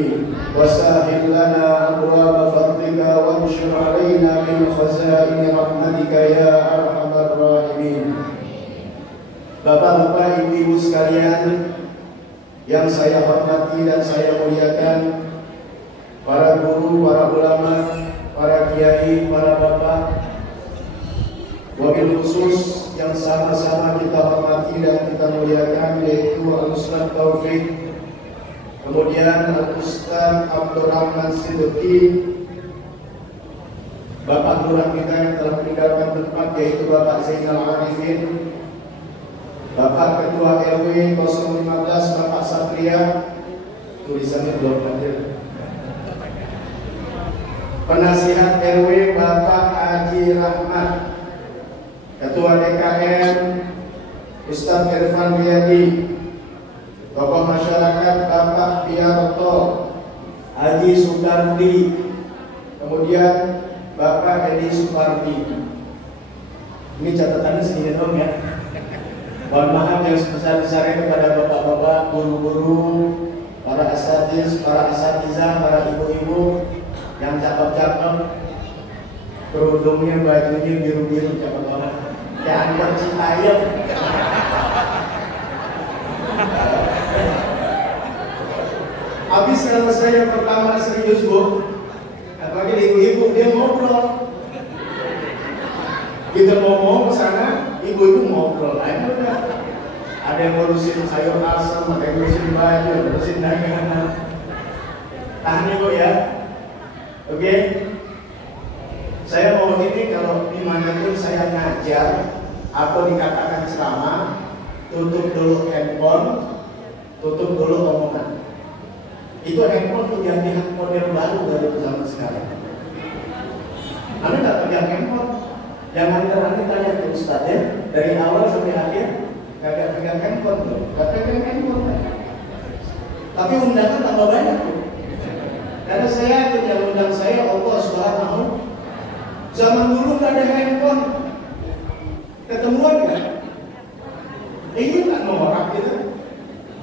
وسهل لنا أبواب فضلك وانشر علينا من خزائن رحمتك يا أرحم الراحمين. Bapak-bapak, ibu-ibu sekalian yang saya hormati dan saya muliakan, para guru, para ulama, para kiai, para bapak, wabil khusus yang sama-sama kita hormati dan kita muliakan, yaitu Al-Ustaz Taufik, kemudian Al-Ustaz Abdurrahman Siddiqi, Bapak Lurah kita yang telah meninggalkan tempat, yaitu Bapak Zainal Arifin, Bapak Ketua RW 015 Bapak Satria, tulisannya belum hadir, Penasihat RW Bapak Haji Rahmat, Ketua DKM Ustaz Irfan Riyadi, tokoh masyarakat Bapak Piarto, Haji Sudardi, kemudian Bapak Edi Supardi. Ini catatannya segini dong ya. Mohon maaf yang sebesar-besarnya kepada bapak-bapak, guru-guru, para asatiz, para asatizah, para ibu-ibu yang cakep-cakep, kerudungnya, bajunya biru-biru, cakep banget. Jangan bercintayem. Habis kalau saya pertama serius bu, apalagi ibu-ibu dia ngobrol. Kita ngomong ke sana, ibu-ibu ngobrol aja udah. Ada yang ngurusin sayur asam, ada yang ngurusin baju, ngurusin dagangan. Tahan ibu ya. Oke. Saya mau ini kalau dimanapun saya ngajar atau dikatakan ceramah, tutup dulu handphone, tutup dulu omongan. Itu handphone menjadi model baru dari zaman sekarang. Anda nggak pegang handphone, jangan nanti tanya ke Ustaz ya, dari awal sampai akhir nggak pegang handphone tuh, nggak pegang handphone kan? Tapi undangan tambah banyak tuh. Karena saya yang undang saya Allah Subhanahu. Zaman dulu nggak ada handphone, ketemuan nggak? Ingin nggak norak gitu?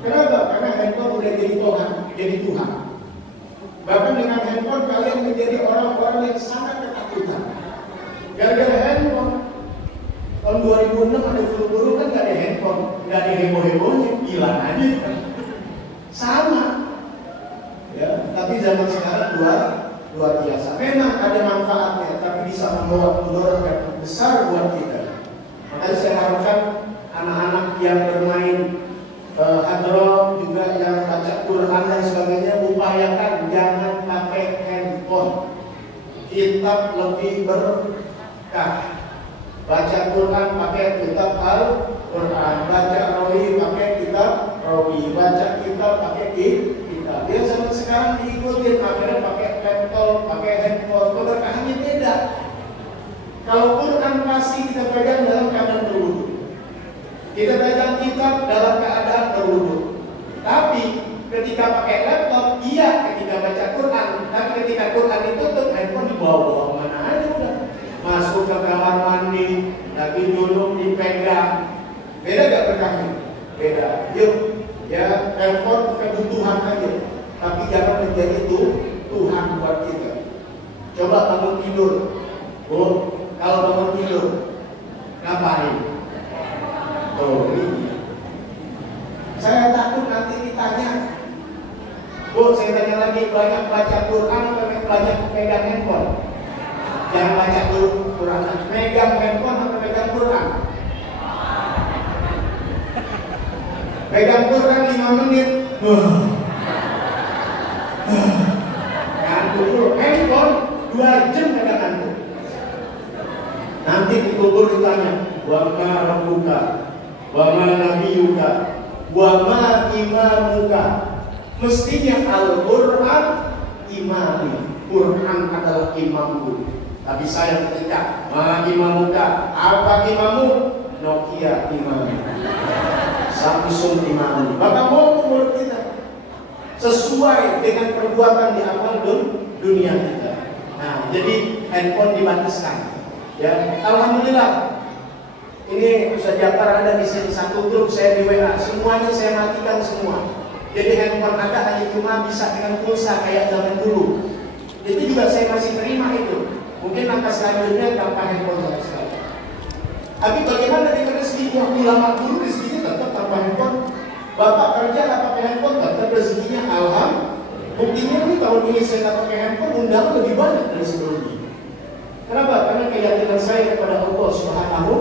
Kenapa? Karena handphone udah jadi Tuhan. Bahkan dengan handphone kalian menjadi orang-orang yang sangat ketakutan. Gara-gara handphone. Tahun 2006 ada flu burung kan nggak ada handphone, nggak ada heboh-hebohnya, hilang aja kan. Sama. Ya, tapi zaman sekarang luar biasa. Memang ada manfaatnya, tapi bisa membawa mudarat yang besar buat kita. Makanya saya harapkan anak-anak yang bermain hadroh juga yang baca Quran dan sebagainya, upayakan jangan pakai handphone. Kitab lebih berkah. Baca Quran pakai kitab Al-Quran, baca Rawi pakai kitab Rawi, baca kitab pakai kitab. Dia zaman sekarang diikutin, akhirnya pakai laptop, pakai handphone, keberkahannya beda. Kalau Quran pasti kita pegang dalam keadaan berwudu. Kita pegang kitab dalam keadaan berwudu. Tapi ketika pakai laptop, iya ketika baca Quran. Tapi ketika Quran ditutup, handphone dibawa mana aja udah. Masuk ke kamar mandi, lagi duduk dipegang. Beda gak berkahnya? Beda. Yuk, ya handphone kebutuhan aja. Tapi jangan menjadi Tuhan buat kita. Coba bangun tidur, Bu. Kalau bangun tidur, ngapain? Oh, ini. Saya takut nanti ditanya, Bu, saya tanya lagi, banyak baca Quran atau banyak pegang handphone? Jangan baca dulu Quran, pegang handphone atau pegang Quran? Pegang Quran 5 menit. Ngantuk dulu, handphone 2 jam pegang ngantuk. Nanti dikubur ditanya, wa ma rabbuka, wa ma nabiyuka, wa ma imamuka. Mestinya Al-Quran imami, Quran adalah imamku. Tapi saya ketika ma imamuka, apa imamu? Nokia imam, Samsung imam. Maka mau menurut kita sesuai dengan perbuatan di amal dunia kita. Nah, jadi handphone dibataskan. Ya, alhamdulillah. Ini Ustaz Jafar ada di sini satu grup, saya di WA, semuanya saya matikan semua. Jadi handphone ada hanya cuma bisa dengan pulsa kayak zaman dulu. Itu juga saya masih terima itu. Mungkin langkah selanjutnya tanpa handphone sama sekali. Tapi bagaimana dengan rezeki? Waktu lama dulu rezekinya tetap tanpa handphone. Bapak kerja nggak pakai handphone, tetap rezekinya alhamdulillah. Buktinya nih tahun ini saya nggak pakai handphone, undangan lebih banyak dari sebelumnya. Kenapa? Karena keyakinan saya kepada Allah Subhanahu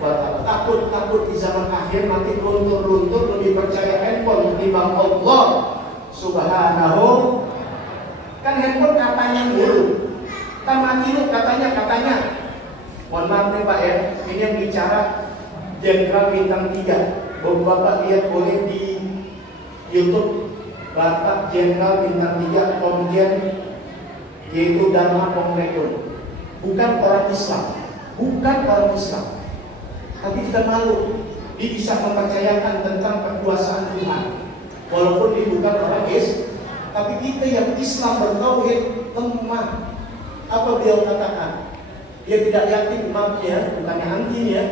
wa Ta'ala. Takut di zaman akhir nanti luntur-luntur lebih percaya handphone ketimbang Allah Subhanahu. Kan handphone katanya dulu. Kita mati lu katanya. Mohon maaf nih Pak ya, ini yang bicara Jenderal Bintang 3. Bapak lihat boleh di YouTube Bapak Jenderal Bintang 3 Komjen, yaitu Dharma Pongrekun. Bukan orang Islam, tapi kita malu. Dia bisa mempercayakan tentang kekuasaan Tuhan, walaupun dia bukan orang Islam. Tapi kita yang Islam bertauhid lemah. Apa beliau katakan? Dia tidak yakin mampunya, bukannya antinya.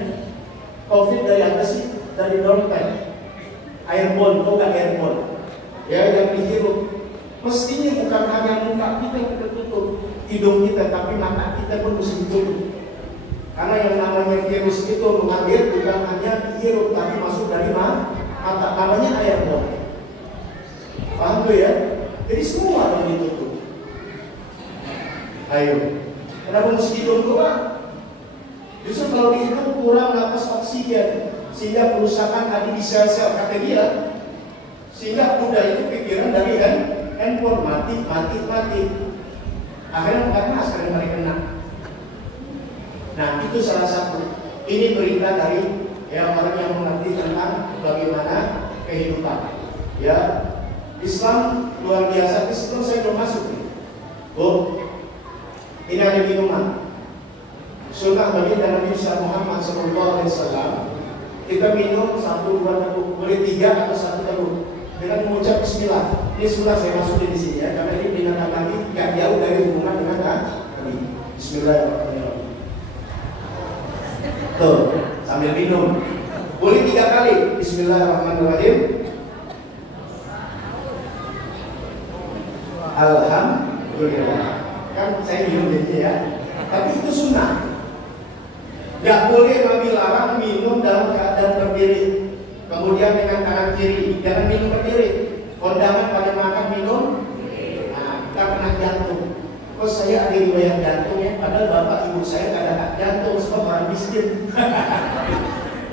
Covid dari apa sih? dari dompet. Airborne, bukan airborne. Ya, yang dihirup. Mestinya bukan hanya muka kita yang tertutup, hidung kita, tapi mata kita pun mesti ditutup. Karena yang namanya virus itu mengalir bukan hanya dihirup, tapi masuk dari mata. Namanya airborne. Paham tuh ya? Jadi semua yang ditutup. Ayo. Kenapa mesti hidung doang? Justru kalau di hidung kurang nafas oksigen, sehingga kerusakan ada di sel-sel, kata dia. Sehingga udah itu pikiran dari handphone mati. Akhirnya bukan masker yang mereka kena. Nah itu salah satu. Ini berita dari orang yang mengerti tentang bagaimana kehidupan. Ya, Islam luar biasa. Islam saya belum masuk nih. Ini ada minuman. Sunnah baginda Nabi Muhammad SAW. Kita minum 1, 2 teguk, boleh 3 atau 1 teguk dengan mengucap Bismillah. Ini sunnah saya masukin di sini ya, karena ini binatang Nabi tidak jauh dari hubungan dengan Nabi. Bismillahirrahmanirrahim. Tuh, sambil minum. Boleh 3 kali. Bismillahirrahmanirrahim. Alhamdulillah. Kan saya minum jadi ya. Tapi itu sunnah. Gak boleh Nabi larang minum dalam keadaan berdiri. Kemudian dengan tangan kiri. Jangan minum berdiri. Kondangan pada makan minum. Nah, kita kena jantung. Kok saya ada riwayat jantungnya? Padahal bapak ibu saya gak ada jantung. Sebab orang miskin.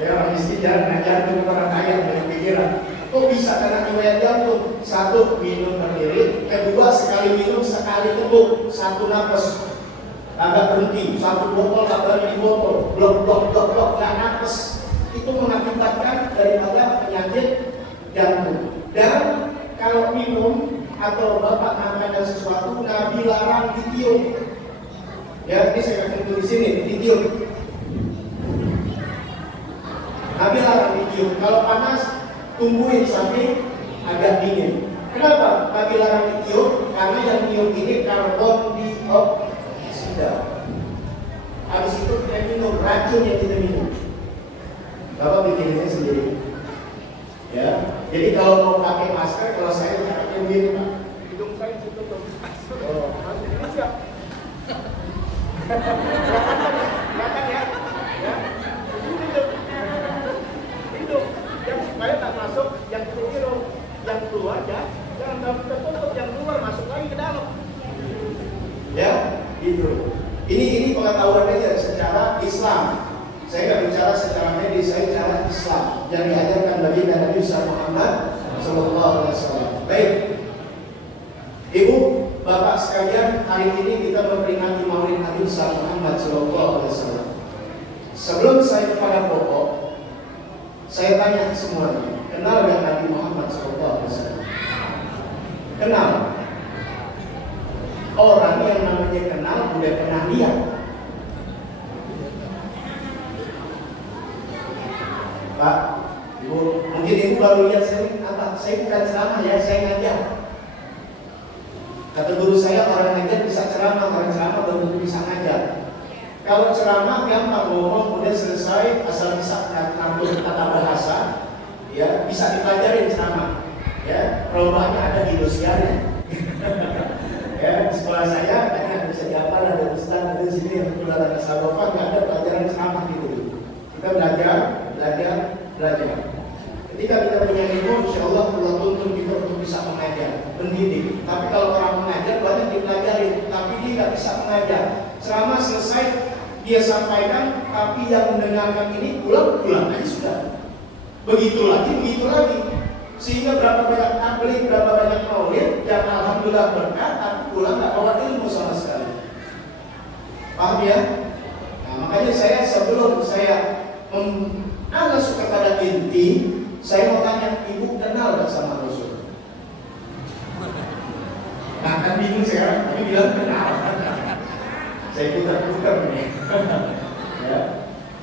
Ya orang miskin jarang kena jantung. Orang kaya banyak pikiran. Kok bisa kena riwayat jantung? 1, minum berdiri. 2, sekali minum sekali teguk. 1 nafas. Agak berhenti, 1 botol tak berani di botol, blok, gak nafas. Itu mengakibatkan daripada penyakit jantung. Dan kalau minum atau bapak makan sesuatu, Nabi larang ditiup. Ya, ini saya akan tulis di sini, ditiup. Nabi larang ditiup. Kalau panas, tungguin sampai agak dingin. Kenapa Nabi larang ditiup? Karena yang tiup ini karbon dioksida. Habis itu kita minum racun yang kita minum. Bapak bikinnya sendiri. Ya, jadi kalau mau pakai masker, kalau saya pakai begini, Pak. Hidung saya ditutup. Oh, siap. Makan ya. Ya. Hidung. Yang supaya tak masuk, yang hidup, yang keluar ya. Jangan tertutup, yang keluar masuk lagi ke dalam. Ya. Gitu. Ini pengetahuan aja secara Islam. Saya nggak bicara secara medis, saya bicara Islam yang diajarkan baginda Nabi Muhammad SAW. Baik, Ibu, Bapak sekalian, hari ini kita memperingati Maulid Nabi Muhammad SAW. Sebelum saya kepada pokok, saya tanya semuanya, kenal dengan Nabi Muhammad SAW? Kenal? Orang yang namanya kenal udah pernah lihat. Pak, Ibu, mungkin Ibu baru lihat saya apa? Saya bukan ceramah ya, saya ngajar. Kata guru saya, orang ngajar bisa ceramah, orang ceramah baru bisa ngajar. Kalau ceramah gampang ngomong, kemudian selesai, asal bisa ngatur tata bahasa, ya bisa dipelajarin ceramah. Ya, perubahannya ada di dosiarnya. Ya, di sekolah saya hanya bisa diapal ada ustaz di sini yang kebetulan ada sahabat nggak ada pelajaran ceramah gitu. Kita belajar. Ketika kita punya ilmu, insya Allah tuntun kita untuk bisa mengajar, mendidik. Tapi kalau orang mengajar banyak dipelajari, tapi dia nggak bisa mengajar. Ceramah selesai dia sampaikan, tapi yang mendengarkan ini pulang aja sudah. Begitu lagi. Sehingga berapa banyak tabligh, berapa banyak maulid, dan alhamdulillah berkah, tapi pulang nggak bawa ilmu sama sekali. Paham ya? Nah, makanya saya sebelum saya mengalas kepada inti, saya mau tanya, Ibu kenal nggak sama Rasul? Nah, kan bingung sekarang, tapi bilang kenal. Saya putar-putar nih. Ya.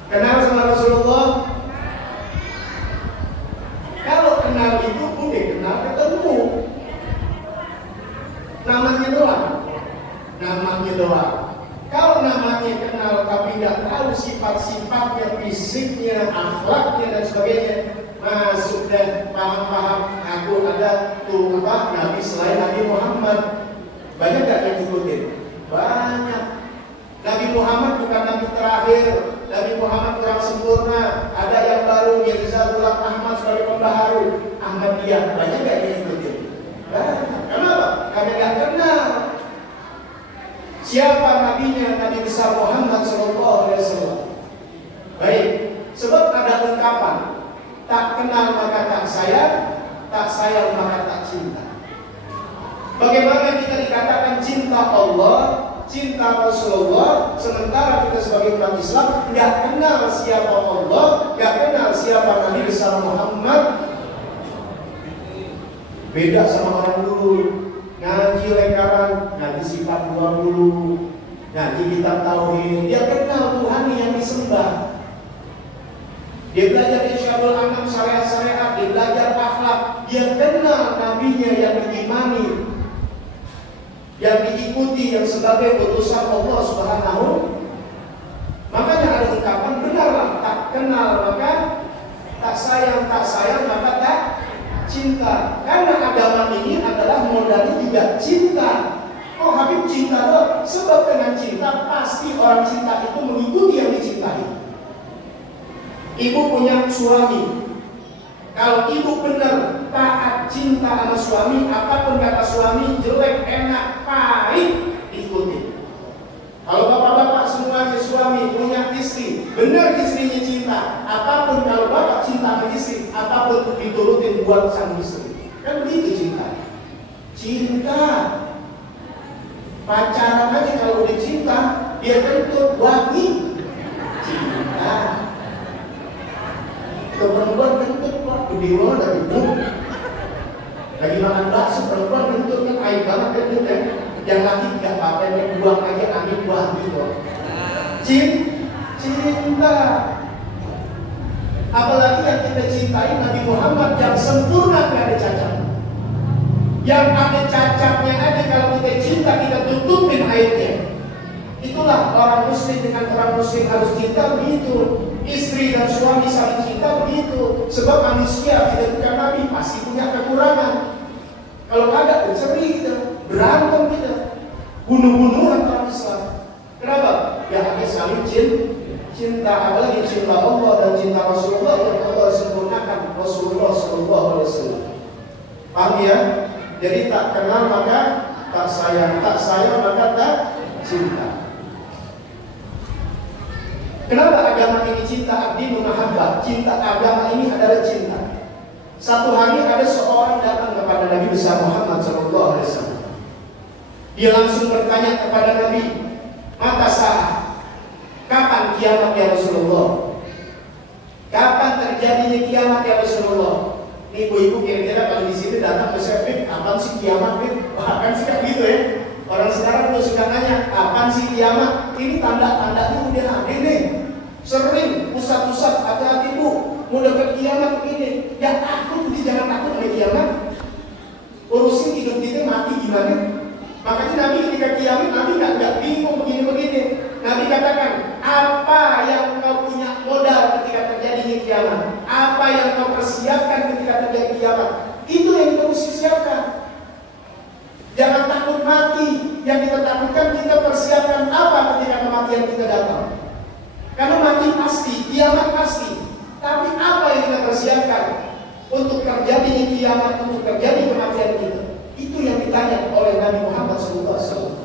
Kenal sama Rasulullah? Kalau kenal itu udah kenal ketemu. Namanya doang. Kalau namanya kenal tapi tidak tahu sifat-sifatnya, fisiknya, akhlaknya dan sebagainya, masuk dan paham-paham aku ada tuh Nabi selain Nabi Muhammad. Banyak gak yang ikutin? Banyak. Nabi Muhammad bukan Nabi terakhir. Nabi Muhammad kurang sempurna. Ada yang baru, Mirza Ghulam Ahmad sebagai pembaharu Ahmadiyah. Banyak gak yang ikutin? Banyak. Kenapa? Karena gak kenal siapa nabinya, Nabi besar Muhammad SAW. Baik, sebab ada ungkapan, tak kenal maka tak sayang maka tak cinta. Bagaimana kita dikatakan cinta Allah, cinta Rasulullah, sementara kita sebagai umat Islam nggak kenal siapa Allah, nggak kenal siapa Nabi besar Muhammad. Beda sama orang dulu, ngaji lengkaran, ngaji sifat 20, ngaji kitab tauhid, dia kenal Tuhan yang disembah. Dia belajar Irsyadul Anam syariat-syariat, dia belajar akhlak, dia kenal nabinya yang diimani, yang diikuti, yang sebagai utusan Allah Subhanahu. Makanya ada ungkapan benarlah, tak kenal maka tak sayang maka tak cinta. Karena agama ini adalah modalnya juga cinta. Oh Habib cinta loh, sebab dengan cinta pasti orang cinta itu mengikuti yang dicintai. Ibu punya suami, kalau ibu benar taat cinta sama suami, apapun kata suami jelek, enak, pahit, ikuti. Kalau bapak-bapak semuanya suami punya istri, benar istrinya cinta, apapun kalau bapak cinta sama istri, apapun diturutin buat sang istri. Kan begitu cinta. Cinta pacaran aja kalau udah cinta, dia kentut wangi. Cinta. Perempuan kentut kok gede banget dari itu. Lagi makan bakso perempuan kentut kan air banget kentut kan. Yang laki tidak apa-apa, yang buang aja amin buang gitu. Cinta. Apalagi yang kita cintai Nabi Muhammad yang sempurna, tidak ada cacat. Yang ada cacatnya aja kalau kita cinta kita tutupin airnya. Itulah orang muslim dengan orang muslim harus cinta begitu. Istri dan suami saling cinta begitu. Sebab manusia tidak bukan Nabi pasti punya kekurangan. Kalau ada ceri kita, berantem kita, bunuh-bunuhan orang Islam. Kenapa? Ya hanya saling cinta, apalagi cinta Allah dan cinta Rasulullah yang Allah sempurnakan Rasulullah SAW. Paham ya? Jadi tak kenal maka tak sayang maka tak cinta. Kenapa agama ini cinta? Abdi mahabbah. Cinta agama ini adalah cinta. Satu hari ada seorang datang kepada Nabi besar Muhammad SAW. Dia langsung bertanya kepada Nabi, mata sa'ah, kapan kiamat ya Rasulullah? Kapan terjadinya kiamat ya Rasulullah? Ini ibu-ibu kira-kira kalau di sini datang ke saya, kapan sih kiamat? Bahkan sih kayak gitu ya. Orang sekarang tuh suka nanya, kapan sih kiamat? Ini tanda-tandanya udah ada nih. Sering pusat-pusat hati-hati bu, mau dekat kiamat begini. Ya takut, jangan takut sama kiamat. Urusin hidup kita mati gimana? Makanya Nabi ketika kiamat, Nabi nggak bingung begini-begini. Nabi katakan, apa yang kau punya modal ketika terjadinya kiamat? Apa yang kau persiapkan ketika terjadi kiamat? Itu yang kita mesti siapkan. Jangan takut mati. Yang kita takutkan, kita persiapkan apa ketika kematian kita datang. Karena mati pasti, kiamat pasti. Tapi apa yang kita persiapkan untuk terjadinya kiamat, untuk terjadi kematian kita? Itu yang ditanya oleh Nabi Muhammad SAW.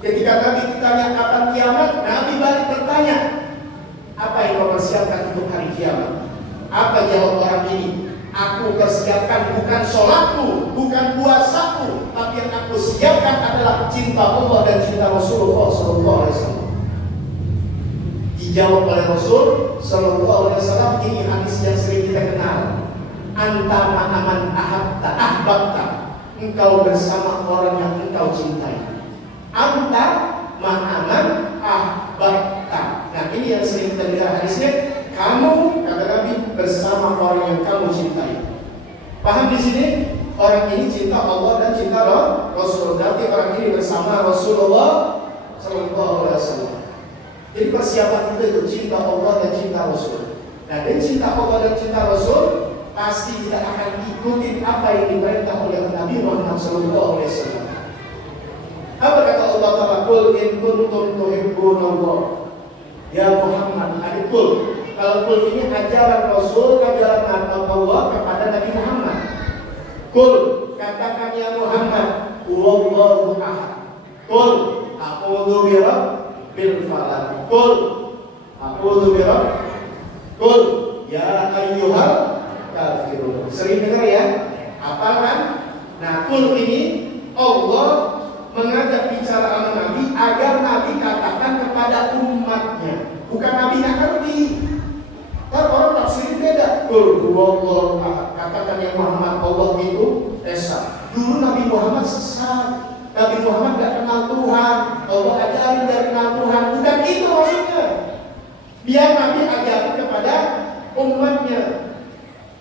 Ketika Nabi ditanya kapan kiamat, Nabi balik bertanya, apa yang kau persiapkan untuk hari kiamat? Apa jawab orang ini? Aku persiapkan bukan sholatku, bukan puasaku, tapi yang aku siapkan adalah cinta Allah dan cinta Rasulullah SAW. Dijawab oleh Rasul SAW, ini hadis yang sering kita kenal. Anta ma'aman ahbabta, engkau bersama orang yang engkau cintai. Anta ma'aman ahbabta. Nah ini yang sering kita dengar hadisnya. Kamu, kata Nabi, bersama orang yang kamu cintai. Paham di sini? Orang ini cinta Allah dan cinta Rasul. Berarti orang ini bersama Rasulullah SAW. Jadi persiapan kita itu cinta Allah dan cinta Rasul. Nah, dari cinta Allah dan cinta Rasul, pasti tidak akan ikutin apa yang diperintah oleh Nabi Muhammad SAW. Apa kata Allah Ta'ala? Qul in kuntum tuhibbunallah. Ya Muhammad, adikul. Kalau kul ini ajaran Rasul, ajaran Allah kepada Nabi Muhammad. Qul, katakan ya Muhammad, Wallahu ahad. Qul, a'udzu birabbil falaq. Qul, a'udzu Qul, ya ayyuhal kafirun. Sering dengar ya? Apa kan? Nah, qul ini Allah mengajak bicara sama Nabi agar Nabi katakan kepada umatnya, bukan Nabi yang ngerti. Kan orang tafsir beda. Qul huwallahu ahad. Katakan yang Muhammad, Allah itu esa. Dulu Nabi Muhammad sesat. Nabi Muhammad gak kenal Tuhan. Allah ajarin dari kenal Tuhan. Bukan itu maksudnya. Biar Nabi ajarin kepada umatnya.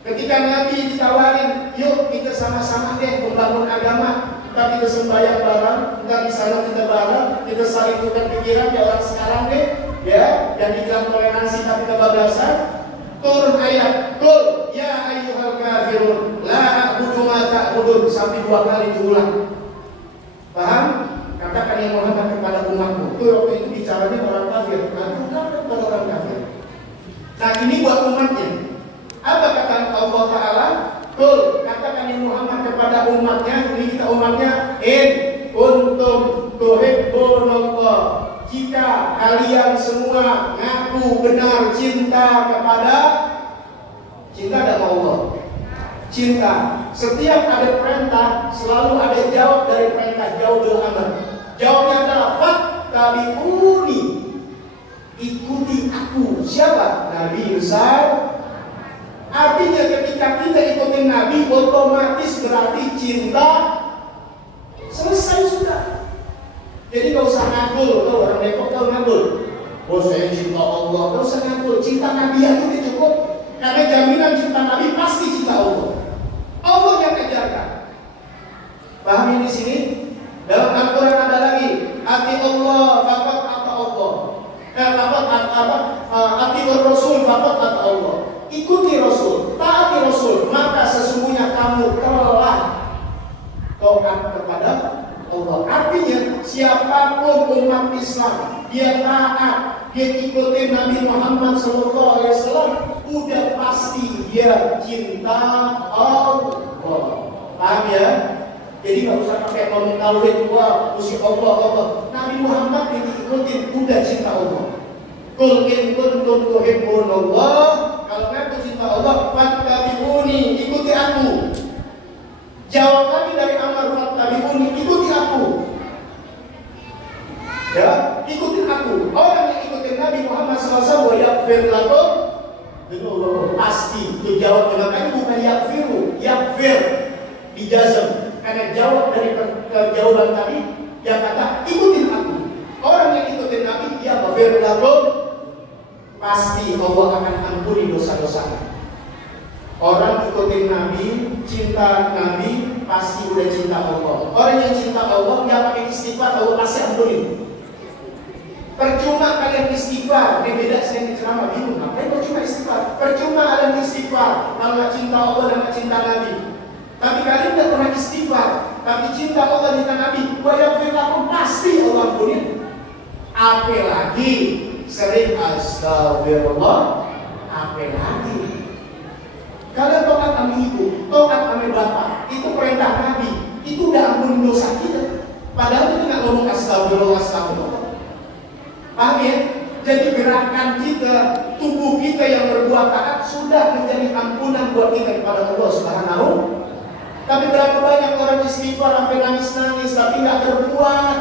Ketika Nabi ditawarin, yuk kita sama-sama deh membangun agama. Kita sembahyang bareng, kita di sana kita bareng, kita saling tukar pikiran ya orang sekarang deh, ya, yang dibilang toleransi tapi kebablasan. Turun ayat, qul ya ayyuhal kafirun la a'budu ma ta'budun, sampai 2 kali diulang. Paham? Katakan yang Muhammad kepada umatmu. Itu waktu itu bicaranya orang kafir, bukan kepada orang kafir. Nah ini buat umatnya. Apa kata Allah Ta'ala? Qul, katakan yang Muhammad kepada umatnya, ini kita umatnya, in kuntum tuhibbunallah, jika kalian semua ngaku benar cinta kepada, cinta ada Allah, cinta. Setiap ada perintah selalu ada jawab dari perintah, jawabul amr. Jawabnya adalah fattabi'uni, ikuti aku. Siapa? Nabi Musa. Artinya ketika kita ikutin Nabi, otomatis berarti cinta selesai sudah. Jadi gak usah ngakul. Kalau orang Depok tahu ngakul, oh saya cinta Allah, gak usah ngakul. Cinta Nabi aja udah cukup. Karena jaminan cinta Nabi pasti cinta Allah. Allah yang ajarkan. Pahami di sini? Dalam Al-Quran ada lagi, ati Allah faqat ata Allah. Ati Rasul faqat ata Allah. Ikuti Rasul, taati Rasul, maka sesungguhnya kamu telah taat kepada Allah. Artinya siapapun umat Islam, dia taat, dia ikuti Nabi Muhammad SAW, udah pasti dia cinta Allah. Paham ya? Jadi nggak usah pakai ngomong tauhid, wah musuh Allah. Nabi Muhammad diikutin, udah cinta Allah. Qul in kuntum tuhibbunallah. Kalau ngaku cinta Allah, fattabi'uni, ikuti aku. Jawab kami dari amar fattabi'uni, ikuti aku. Ya, ikuti aku. Orang yang ikutin Nabi Muhammad SAW, wa yaghfir lakum, pasti itu jawab dengan kami, bukan yaghfiru, yaghfir dijazam. Karena jawab dari jawaban tadi yang kata ikutin aku. Orang yang ikutin Nabi, ya yaghfir lakum, pasti Allah akan ampuni dosa-dosanya. Orang ikutin Nabi, cinta Nabi, pasti udah cinta Allah. Orang yang cinta Allah, dia pakai istighfar, Allah pasti ampuni. Percuma kalian istighfar, ini beda saya di ceramah bingung. Ngapain percuma istighfar? Percuma kalian istighfar kalau nggak cinta Allah dan nggak cinta Nabi. Tapi kalian nggak pernah istighfar, tapi cinta Allah dan cinta Nabi, yaghfir lakum, pasti Allah ampuni. Apa lagi? Sering astagfirullah, apa lagi? Kalian tokat kami ibu, tokat kami bapak, itu perintah Nabi, itu udah ampun dosa kita. Padahal kita nggak ngomong astagfirullah, astagfirullah. Paham ya? Jadi gerakan kita, tubuh kita yang berbuat taat sudah menjadi ampunan buat kita kepada Allah Subhanahu. Tapi berapa banyak orang istighfar sampai nangis-nangis tapi nggak berbuat.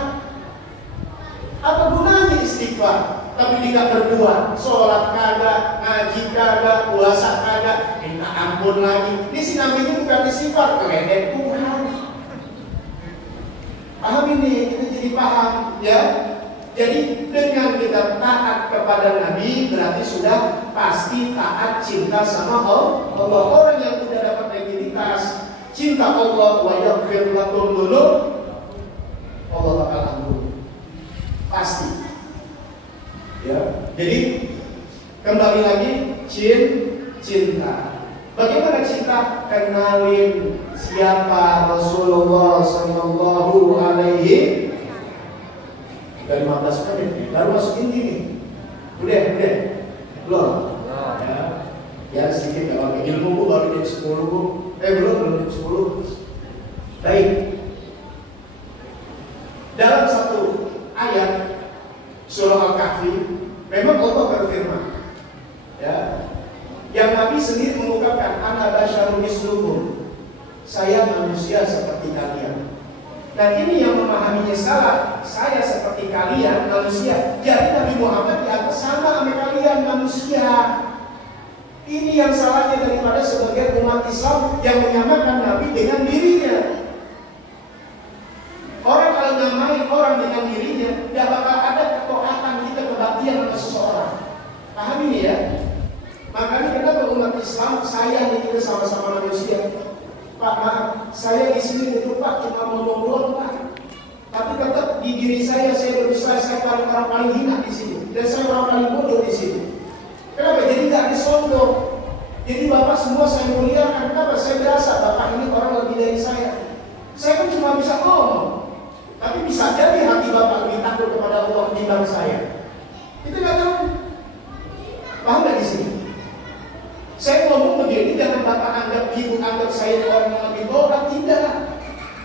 Apa gunanya istighfar? Tapi tidak berbuat, sholat kagak, ngaji kagak, puasa kagak, minta ampun lagi. Ini si Nabi itu bukan istighfar, keledek Tuhan. Paham ini? Kita jadi paham, ya. Jadi dengan kita taat kepada Nabi berarti sudah pasti taat cinta sama Allah. Orang yang sudah dapat identitas cinta Allah, wa yaghfir lakum dulu, Allah bakal ampun. Pasti. Ya, jadi kembali lagi cinta. Bagaimana kita kenalin siapa Rasulullah Sallallahu Alaihi? Udah 15 menit nih, baru masuk inti nih. Udah, belum? Ya sedikit ya, oke. Ilmu baru jam 10 belum jam 10. Baik. Dalam satu ayat surah Al-Kahfi, memang Allah berfirman, ya, yang Nabi sendiri mengungkapkan, ana basyarun mislukum, saya manusia seperti kalian. Dan ini yang memahaminya salah, saya seperti kalian manusia. Jadi Nabi Muhammad di atas sama kalian manusia. Ini yang salahnya daripada sebagian umat Islam yang menyamakan Nabi dengan dirinya. Orang kalau namain orang dengan dirinya, tidak bakal ada ketaatan kita kebaktian sama seseorang. Paham ini ya? Makanya kenapa umat Islam saya ini kita sama-sama manusia. Pak, maaf, saya di sini duduk Pak cuma ngomong doang Pak. Tapi tetap di diri saya berusaha saya orang paling hina di sini dan saya orang paling bodoh di sini. Kenapa? Jadi nggak ada sombong. Jadi Bapak semua saya muliakan. Kenapa? Saya berasa Bapak ini orang lebih dari saya. Saya kan cuma bisa ngomong. Tapi bisa jadi hati Bapak lebih takut kepada Allah dibanding saya. Itu nggak tahu. Paham nggak di sini? Saya ngomong begini jangan Bapak anggap ibu anggap saya orang yang lebih bodoh. Tidak.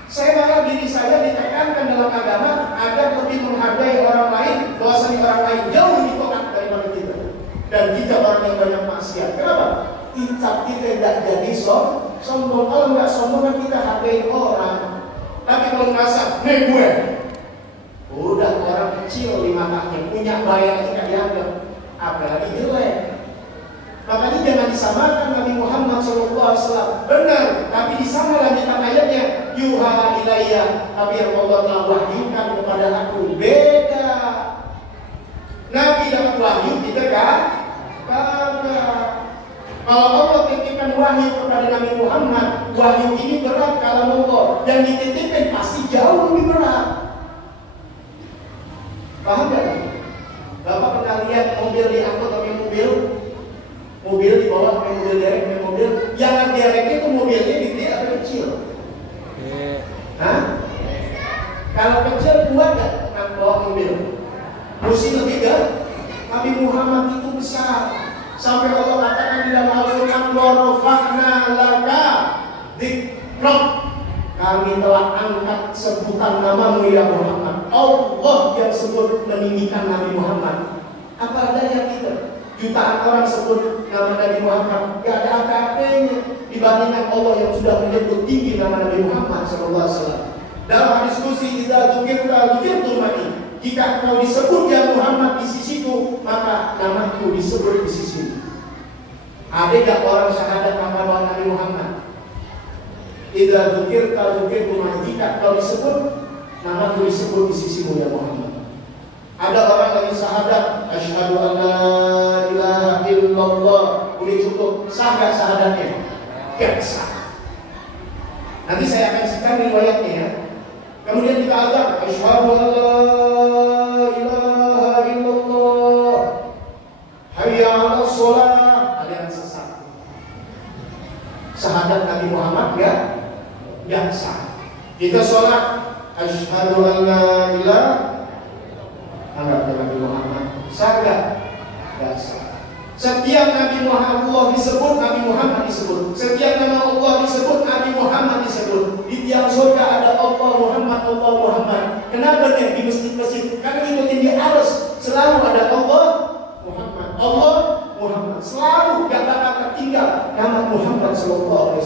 Saya malah diri saya ditekankan dalam agama agar lebih menghargai orang lain, bahwasanya orang lain jauh lebih taat daripada kita. Dan kita orang yang banyak maksiat. Kenapa? Kita tidak jadi sombong. Kalau nggak sombong kan kita hargai orang. Tapi kalau ngerasa, nih gue, udah orang kecil di matanya, punya bayar tidak dianggap, apalagi jelek. Makanya jangan disamakan Nabi Muhammad SAW. Benar, tapi di sana lanjutan ayatnya, yuha ilayya, tapi yang Allah telah wahyukan kepada aku. Beda. Nabi dapat wahyu, kita kan? Kagak. Kalau Allah titipkan wahyu kepada Nabi Muhammad, wahyu ini berat kalau Allah, dan dititipkan pasti jauh lebih berat. Paham gak? Bapak pernah lihat mobil diangkut pakai mobil? Mobil dibawa pakai mobil derek, pakai mobil. Yang dereknya itu mobilnya gede atau kecil? Hah? Kalau kecil kuat gak bawa mobil? Mesti lebih gak? Nabi Muhammad itu besar. Sampai Allah katakan di dalam Al-Quran, warafa'na laka dzikrok, kami telah angkat sebutan namamu ya Muhammad. Allah yang sebut meninggikan Nabi Muhammad. Apa adanya kita? Jutaan orang sebut nama Nabi Muhammad, gak ada apa-apanya dibandingkan Allah yang sudah menyebut tinggi nama Nabi Muhammad SAW. Dalam hadis qudsi, idza dzukirta dzukirtu ma'i, jika engkau disebut ya Muhammad di sisiku, maka namaku disebut di sisimu. Ada gak orang syahadat nama Nabi Muhammad? Idza dzukirta dzukirtu ma'i, jika engkau disebut, namaku disebut di sisimu ya Muhammad. Ada orang yang syahadat, asyhadu an la ilaha illallah, boleh cukup, sah gak syahadatnya? Gak sah. Nanti saya akan ceritakan riwayatnya ya. Kemudian kita azan, asyhadu an la ilaha illallah, hayya 'alas shalah, ada yang sesat. Syahadat Nabi Muhammad ya sah. Kita sholat, asyhadu an la ilaha, anggap Nabi Muhammad sah gak sah. Setiap Nabi Muhammad disebut, Nabi Muhammad disebut. Setiap nama Allah disebut, Nabi Muhammad disebut. Di tiap surga ada Allah Muhammad, Allah Muhammad. Kenapa nih di masjid-masjid? Karena ngikutin di arus selalu ada Allah Muhammad, Allah Muhammad. Selalu gak bakal tertinggal nama Muhammad SAW.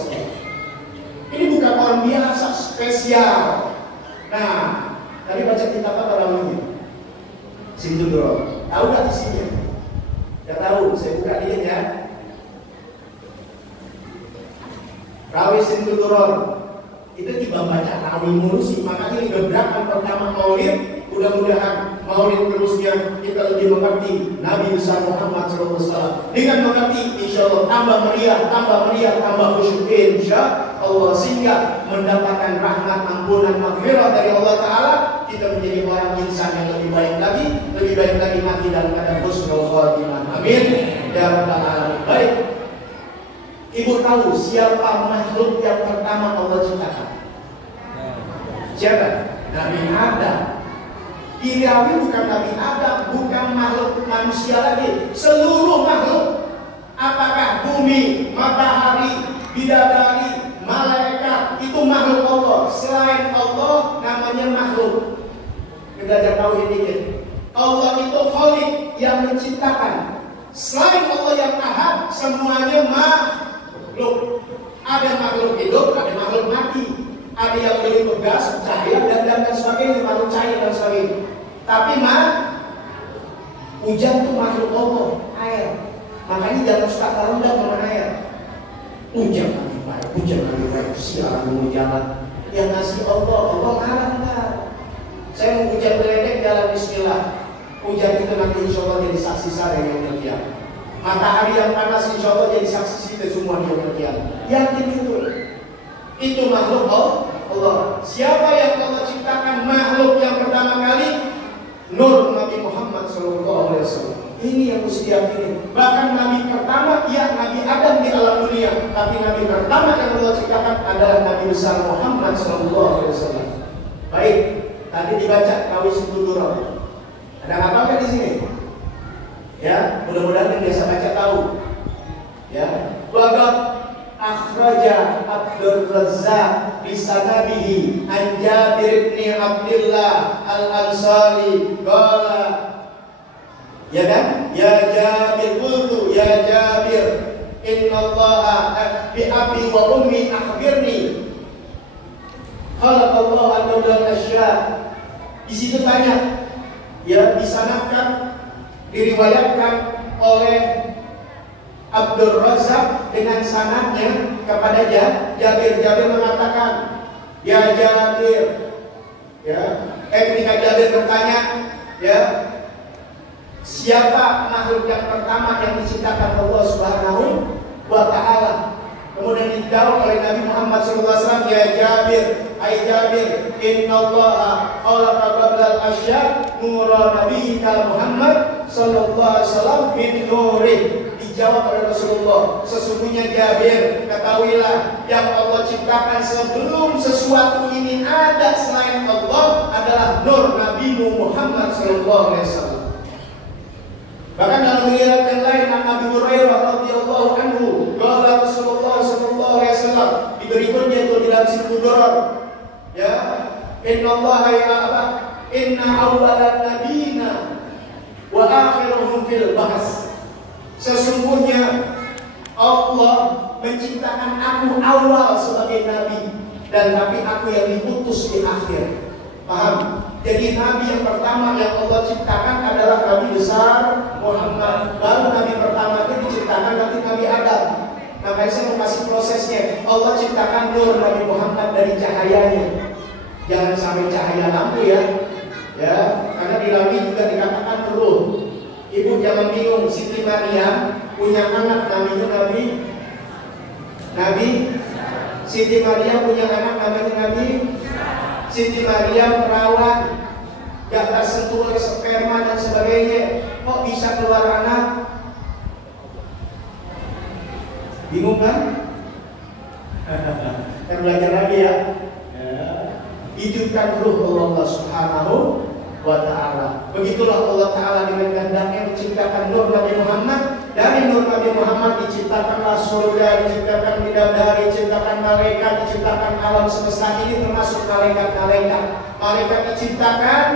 Ini bukan orang biasa, spesial. Nah, tadi baca kitab apa namanya? Sindudro. Tahu gak isinya? Gak tahu, saya buka dikit ya. Rawi Sindudron. Itu juga baca rawi mulu sih. Makanya ini gebrakan pertama maulid. Mudah-mudahan maulid terusnya kita lebih mengerti Nabi besar Muhammad SAW. Dengan mengerti, insya Allah tambah meriah, tambah khusyuk, insya Allah, sehingga mendapatkan rahmat, ampunan, maghfirah dari Allah Ta'ala. Kita menjadi orang insan yang lebih baik lagi mati dalam keadaan husnul khotimah. Amin ya rabbal alamin. Baik, Ibu tahu siapa makhluk yang pertama Allah ciptakan? Siapa? Nabi Adam. Diriawi bukan Nabi Adam, bukan makhluk manusia lagi, seluruh makhluk. Apakah bumi, matahari, bidadari, malaikat, itu makhluk Allah. Selain Allah namanya makhluk. Kita tahu ini. Allah itu Khaliq yang menciptakan. Selain Allah yang Ahad, semuanya makhluk. Ada makhluk hidup, ada makhluk mati. Ada yang berbentuk gas, cahaya dan sebagainya, makhluk cair dan sebagainya. Tapi hujan itu makhluk Allah, air. Makanya jangan suka rendah dengan air. Hujan lebih baik, hujan lebih baik. Silakan mau jalan. Yang ngasih Allah marah enggak? Saya mau hujan geledek dalam Bismillah. Hujan itu nanti insya Allah jadi saksi saya yang mulia. Matahari yang panas insya Allah jadi saksi kita semua yang mulia. Yakin itu? Itu makhluk Allah. Siapa yang Allah ciptakan makhluk yang pertama kali? Nur Nabi Muhammad SAW. Ini yang mesti diyakini. Bahkan Nabi pertama, ya Nabi Adam di alam dunia, tapi Nabi pertama yang Allah ciptakan adalah Nabi besar Muhammad SAW. Baik, tadi dibaca Kawis Kudurah. Ada apa di sini? Ya, mudah-mudahan yang biasa baca tahu. Ya, Waqad akhraja Abdur Razzaq bi sanadihi an Jabir bin Abdullah Al-Ansari qala, ya kan? Ya Jabir, qultu ya Jabir, innallaha bi abi wa ummi akhbirni. Khalaqallahu al-awwal asya. Di situ tanya, ya disanadkan, diriwayatkan oleh Abdur Razzaq dengan sanadnya kepada Jabir. Jabir mengatakan, ya Jabir, ya. Ketika Jabir bertanya, ya, siapa makhluk yang pertama yang diciptakan Allah Subhanahu wa Ta'ala? Kemudian dijawab oleh Nabi Muhammad SAW, ya Jabir, hai Jabir, innallaha khalaqa qablal asya nura nabiyyika Muhammad sallallahu alaihi wasallam min nurih. Dijawab oleh Rasulullah, sesungguhnya Jabir, ketahuilah yang Allah ciptakan sebelum sesuatu ini ada selain Allah adalah nur Nabi Muhammad sallallahu alaihi wasallam. Bahkan dalam riwayat yang lain Nabi Hurairah radhiyallahu anhu, qala Rasulullah sallallahu alaihi wasallam, di berikutnya itu dalam Sikudurar, ya, innallaha ya'ala inna awwalan nabiyina wa akhiruhum fil bahs. Sesungguhnya Allah menciptakan aku awal sebagai nabi, dan tapi aku yang diputus di akhir. Paham? Jadi nabi yang pertama yang Allah ciptakan adalah Nabi besar Muhammad. Baru nabi pertama itu diciptakan nanti Nabi Adam. Makanya saya mau kasih prosesnya. Allah ciptakan nur Nabi Muhammad dari cahayanya. Jangan sampai cahaya lampu ya. Ya, karena di langit juga dikatakan ruh. Ibu jangan bingung, Siti Maryam punya anak namanya Nabi. Siti Maryam punya anak namanya Nabi. Siti Maryam perawan, gak tersentuh oleh sperma dan sebagainya, kok bisa keluar anak? Bingung kan? Kita belajar lagi ya. Hidupkan ruh Allah Subhanahu wa Ta'ala. Begitulah Allah Ta'ala dengan kehendaknya menciptakan nur Nabi Muhammad. Dari nur Nabi Muhammad diciptakanlah surga, diciptakan bidadari, diciptakan malaikat, diciptakan alam semesta ini termasuk malaikat-malaikat. Malaikat diciptakan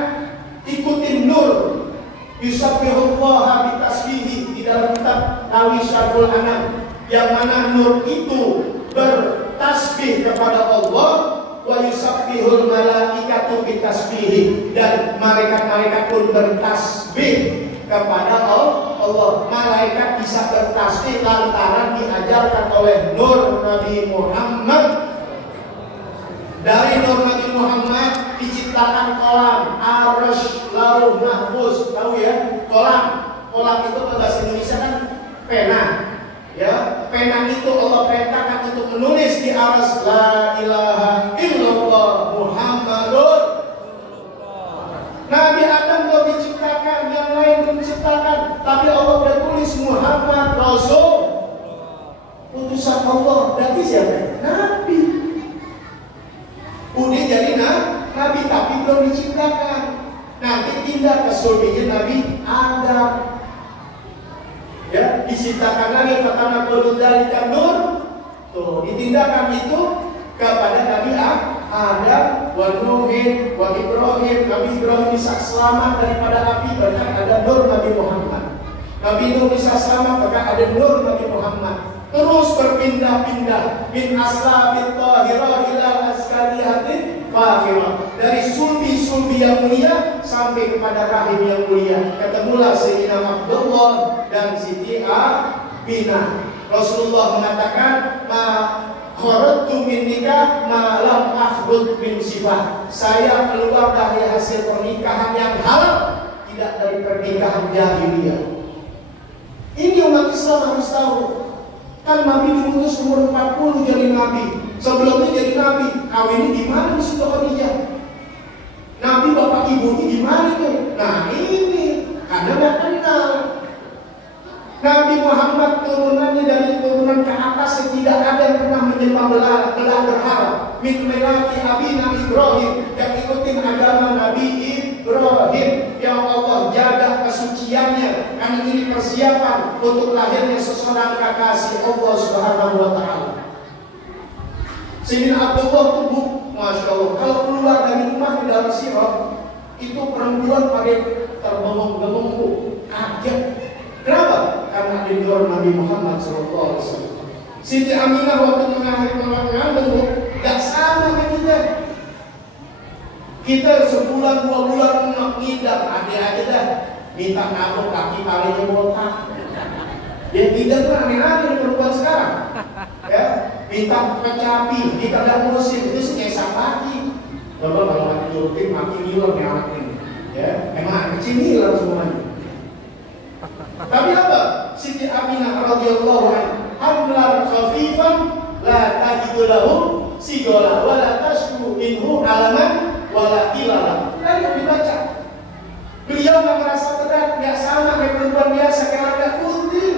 ikutin nur. Yusabbihullaha bitasbihi, di dalam kitab Nawi Syarhul Anam, yang mana nur itu bertasbih kepada Allah. Wa yusabbihul malaikatu bitasbihi, dan malaikat-malaikat pun bertasbih kepada Allah. Malaikat bisa bertasbih lantaran diajarkan oleh nur Nabi Muhammad. Dari nur Nabi Muhammad diciptakan kolam, arsh, lauh mahfuz. Tahu ya? Kolam itu bahasa Indonesia kan pena. Ya, pena itu Allah perintahkan untuk menulis di aras la ilaha illallah Muhammadur. Nabi Adam belum diciptakan, yang lain belum diciptakan, tapi Allah udah tulis Muhammad Rasul. Untuk utusan Allah. Berarti siapa? Nabi. Udah jadi nabi tapi belum diciptakan. Nanti pindah ke surganya Nabi Adam. Ya, diciptakan lagi fatana qulu dzalika nur. Tuh, ditindakkan itu kepada Nabi Adam, wa Nuhin, wa Ibrahim. Nabi Ibrahim bisa selamat daripada api, bahkan ada nur Nabi Muhammad. Nabi Nuh bisa selamat, bahkan ada nur Nabi Muhammad. Terus berpindah-pindah min aslabit tahirah ila askaliyatin fakhirah. Dari sulbi-sulbi yang mulia sampai kepada rahim yang mulia. Ketemulah Sayyidina Abdullah dan Siti Aminah. Rasulullah mengatakan, ma kharajtu min nikah ma lam akhruj min sifah. Saya keluar dari hasil pernikahan yang halal, tidak dari pernikahan jahiliyah. Ini umat Islam harus tahu. Kan Nabi diutus umur 40 jadi Nabi. Sebelumnya jadi Nabi, kawinnya di mana di situ Khadijah? Nabi bapak ibunya di mana tuh? Nah ini, karena nggak kenal. Nabi Muhammad turunannya dari turunan ke atas tidak ada yang pernah menyembah belah berhala. Min melati abina Ibrahim, yang ikutin agama Nabi Ibrahim. Yang Allah jaga kesuciannya, karena ini persiapan untuk lahirnya seseorang kekasih Allah Subhanahu wa Ta'ala. Sayyidina Abdullah tubuh, Masya Allah, kalau keluar dari rumah di dalam sirah, itu perempuan pada terbengong-bengong, kaget. Kenapa? Karena di luar Nabi Muhammad SAW. Siti Aminah waktu mengakhiri pengalaman gak sama dengan kita. Kita sebulan 2 bulan ngidam, ada aja dah minta nabok kaki palingnya botak. Ya tidak tuh aneh-aneh perempuan sekarang. Ya, minta kecapi, kita gak ngurusin itu senyesam lagi. Coba kalau mati turutin mati ngiler nih anak ini. Ya, emang kecil ngiler semuanya. Tapi apa? Siti Aminah radhiyallahu anha, hamlan khafifan la tajidu lahu sigola wa la tashku minhu alaman wa la ilala. Ayo dibaca. Beliau nggak merasa berat, nggak sama dengan perempuan biasa, karena nggak putih,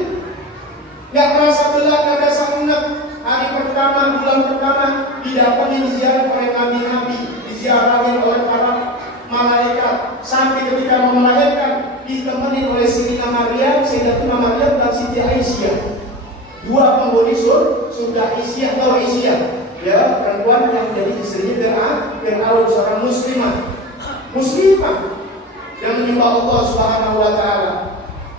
nggak merasa berat, nggak ada sangunak. Hari pertama, bulan pertama didatangi diziarah oleh nabi-nabi, diziarahi oleh para malaikat, sampai ketika mau melahirkan ditemani oleh Sayyidah Maryam, Sayyidatuna Maryam dan Siti Aisyah, dua penghuni surga. Aisyah atau Aisyah, ya perempuan yang menjadi istrinya Fir'aun, seorang muslimah yang menyembah Allah Subhanahu wa Ta'ala.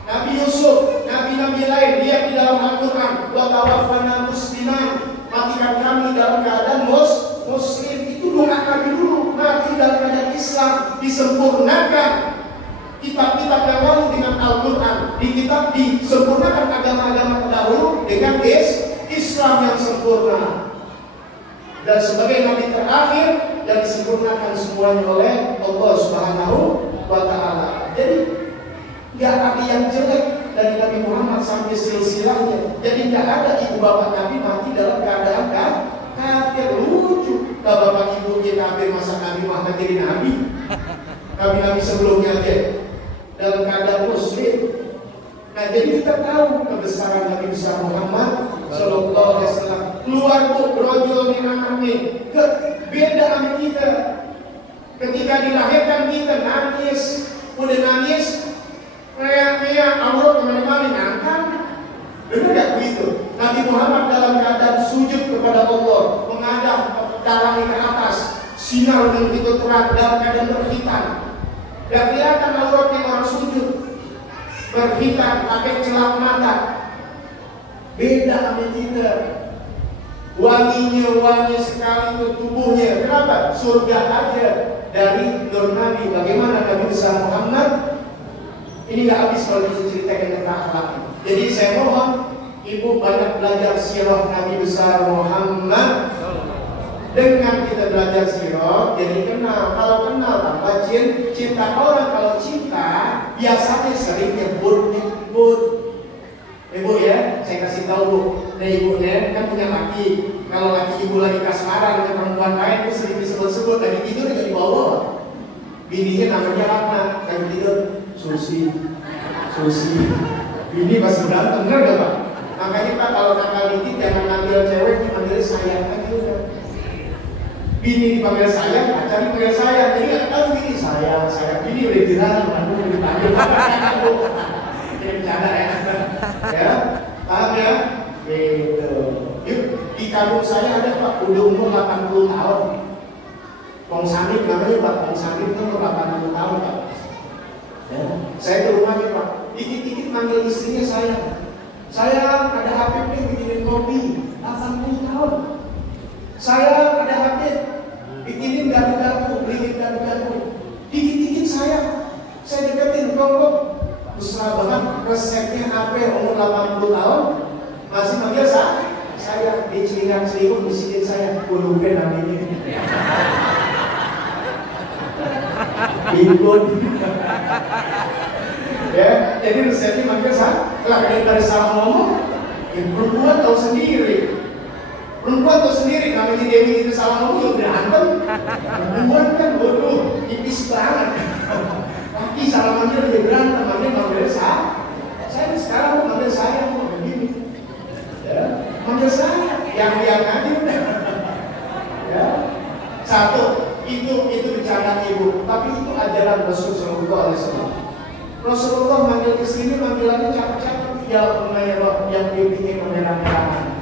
Nabi Yusuf, nabi-nabi lain lihat di dalam Al-Quran, wa tawaffana musliman, matikan kami dalam keadaan muslim. Itu doa Nabi dulu, mati dalam keadaan Islam, disempurnakan kitab-kitab yang lalu dengan Al-Quran. Di kitab disempurnakan agama-agama terdahulu dengan Islam yang sempurna. Dan sebagai nabi terakhir dan disempurnakan semuanya oleh Allah Subhanahu wa Ta'ala. Jadi nggak ada yang jelek dari Nabi Muhammad sampai silsilahnya. Jadi nggak ada ibu bapak Nabi mati dalam keadaan kafir. Lucu. Bapak ibu kita kafir masa Nabi Muhammad jadi nabi. Nabi-nabi sebelumnya aja dalam keadaan muslim. Nah jadi kita tahu kebesaran Nabi besar Muhammad Sallallahu Alaihi Wasallam. Keluar bu brojol minanami, beda sama kita. Ketika dilahirkan kita nangis, udah nangis, kayak aurat kemana-mana nangkang. Benar gak begitu? Nabi Muhammad dalam keadaan sujud kepada Allah, menghadap darahnya ke atas, sinar dan begitu terang dalam keadaan berhitam. Gak kelihatan auratnya orang sujud, berhitam, pakai celak mata. Beda sama kita. Wanginya wangi sekali ke tubuhnya. Kenapa? Surga aja dari nur Nabi. Bagaimana Nabi besar Muhammad? Ini gak habis kalau diceritakan tentang akhlak. Jadi saya mohon ibu banyak belajar sirah Nabi besar Muhammad. Dengan kita belajar sirah, jadi kenal. Kalau kenal tanpa cinta orang. Kalau cinta biasanya sering nyebut. Ibu ya, saya kasih tahu bu. Nah ibunya kan punya laki. Kalau laki ibu lagi kasmaran dengan perempuan lain, itu sering disebut-sebut. Lagi tidur juga dibawa. Bininya namanya Ratna. Lagi tidur Susi. Bini masih berantem, benar gak pak? Makanya Pak kalau nakal dikit jangan ngambil cewek, dipanggil sayang aja udah. Bini dipanggil sayang, pacar dipanggil sayang. Jadi kalau bini sayang, bini udah dirang, udah dipanggil. Ini bercanda ya. Ya, paham ya? Gitu. Yuk, di kampung saya ada Pak, udah umur 80 tahun. Wong Sanip namanya Pak, Wong Sanip itu umur 80 tahun Pak. Ya. Saya ke rumahnya Pak, dikit-dikit manggil istrinya sayang. Sayang, ada HP nih bikinin kopi, 80 tahun. Sayang, ada HP, bikinin gado-gado, beliin gado-gado. Dikit-dikit sayang, saya deketin, kok mesra banget, resepnya HP umur 80 tahun, masih manggil saya di celingan selimut, bisikin saya, gue namanya. Ikut. Ya, jadi resepnya manggil saya. Lah daripada salah ngomong, perempuan tahu sendiri. Perempuan tahu sendiri, namanya Dewi itu salah ngomong, ya berantem. Perempuan kan bodoh, tipis banget. Tapi salah manggil dia berantem, manggil saya. Saya sekarang manggil saya, mau begini. Ya, manggil saya, yang aja udah. Ya, satu, itu bercanda ibu, tapi itu ajaran Rasul Sallallahu Alaihi Wasallam. Rasulullah manggil ke sini, manggilannya cakep-cakep, ya Umairah yang dibikin kemerah-merahan.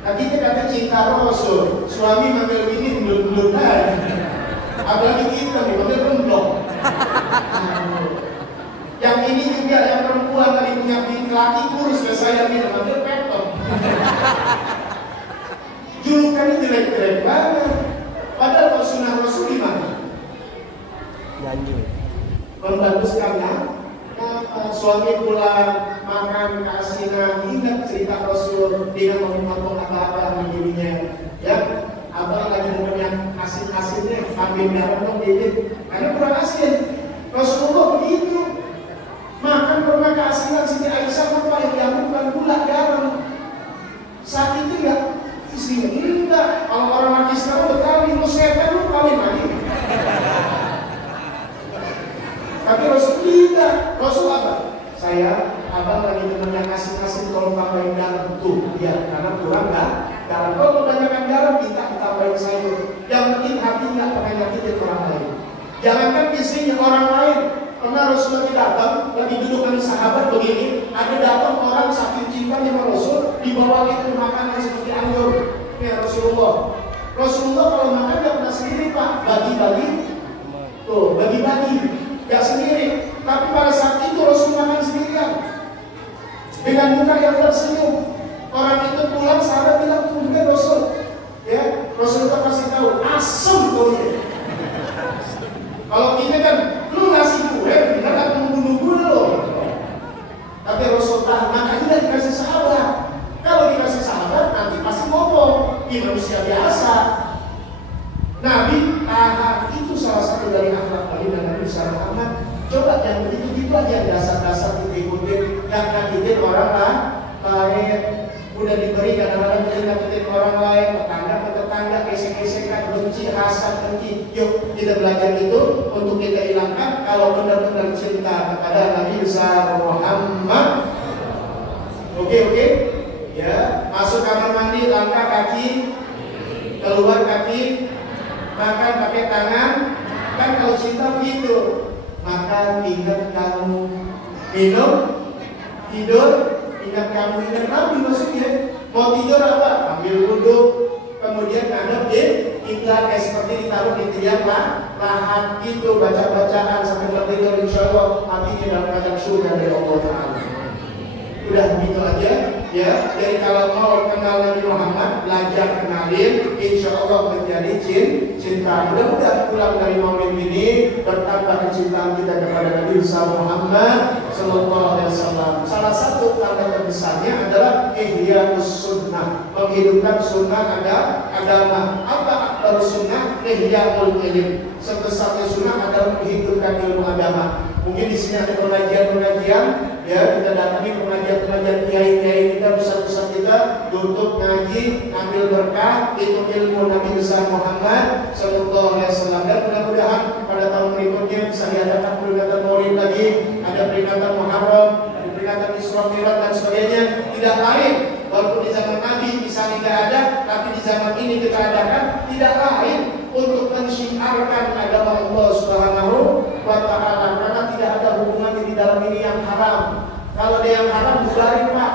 Nah kita kata cinta Rasul, suami manggil bini belum kan. Apalagi kita nih manggil gemblok. Yang ini juga yang perempuan tadi punya bini laki kurus ke saya nih manggil petok. Julukannya jelek-jelek banget. Padahal kalau sunnah Rasul gimana? Membaguskannya, suami pulang makan keasinan, ingat cerita Rasul dengan memotong apa-apa begininya, ya. Abang lagi punya asin-asinnya, ambil garam dong dikit, karena kurang asin. Rasulullah begitu, makan pernah keasinan Siti Aisyah lupa yang diambil bukan gula garam. Saat itu enggak, istrinya enggak. Kalau orang laki sekarang berkali, mau setan lu kawin lagi. Tapi Rasul tidak. Rasul apa? Abang lagi temennya kasih tolong tambahin garam tuh, ya karena kurang garam. Kalau kebanyakan garam kita tambahin sayur. Yang penting hati nggak pernah nyakitin orang lain. Jangankan istrinya orang lain. Pernah Rasulullah datang, lagi duduk dengan sahabat begini, ada datang orang saking cintanya sama Rasul, dibawain makanan seperti anggur. Ya Rasulullah. Rasulullah kalau makan nggak pernah sendiri Pak, bagi-bagi. Tuh, bagi-bagi. Gak sendiri, tapi pada saat itu Rasul makan sendirian dengan muka yang tersenyum. Orang itu pulang, sahabat bilang, "Tunggu Rasul." Ya, Rasul itu kasih tahu, asam tuh ya. Kalau kita kan, lu ngasih gue, benar akan membunuh gue loh. Tapi Rasul tahan, makanya dikasih sahabat. Kalau dikasih sahabat, nanti pasti ngomong. Ini manusia biasa. Nabi tahan, itu salah satu dari akhlak Nabi dan Nabi Muhammad. Coba yang begitu-gitu aja dasar-dasar kita ikutin, yang ngakitin orang lain. Udah diberi kadang-kadang jadi ngakitin orang lain, tetangga ke tetangga, gesek-gesekan, benci, hasad, benci. Yuk kita belajar itu untuk kita hilangkan. Kalau benar-benar cinta kepada Nabi besar Muhammad. Oke, ya, masuk kamar mandi, langkah kaki, keluar kaki. Makan pakai tangan, kan kalau cinta begitu. Makan, ingat kamu. Minum, tidur, ingat kamu. Ingat Nabi maksudnya. Mau tidur apa? Ambil wudhu, kemudian ngadep di kiblat, seperti ditaruh di tiap lahan gitu, baca-bacaan sampai tertidur, insya Allah hatinya dalam keadaan surga dari Allah Ta'ala. Udah begitu aja. Ya, jadi kalau mau kenal Nabi Muhammad, belajar kenalin, insya Allah menjadi cinta. Mudah-mudahan pulang dari momen ini bertambah kecintaan kita kepada Nabi Muhammad Sallallahu Alaihi Wasallam. Salah satu tanda terbesarnya adalah ihya'us sunnah, menghidupkan sunnah agama. Apa akbar sunnah? Ihya'ul ilm. Sebesarnya sunnah adalah menghidupkan ilmu agama. Mungkin di sini ada pengajian-pengajian, ya kita datangi pengajian-pengajian kiai-kiai kita, ustaz-ustaz kita, untuk ngaji, ambil berkah, itu ilmu Nabi besar Muhammad Sallallahu Alaihi Wasallam. Dan mudah-mudahan pada tahun berikutnya bisa diadakan peringatan Maulid lagi, ada peringatan Muharram, ada peringatan Isra Mi'raj dan sebagainya. tidak lain. Walaupun di zaman Nabi misalnya tidak ada, tapi di zaman ini kita adakan, tidak lain untuk mensyiarkan agama Allah Subhanahu wa Ta'ala, karena tidak ada hubungannya di dalam ini yang haram. Kalau ada yang haram, bubarin Pak.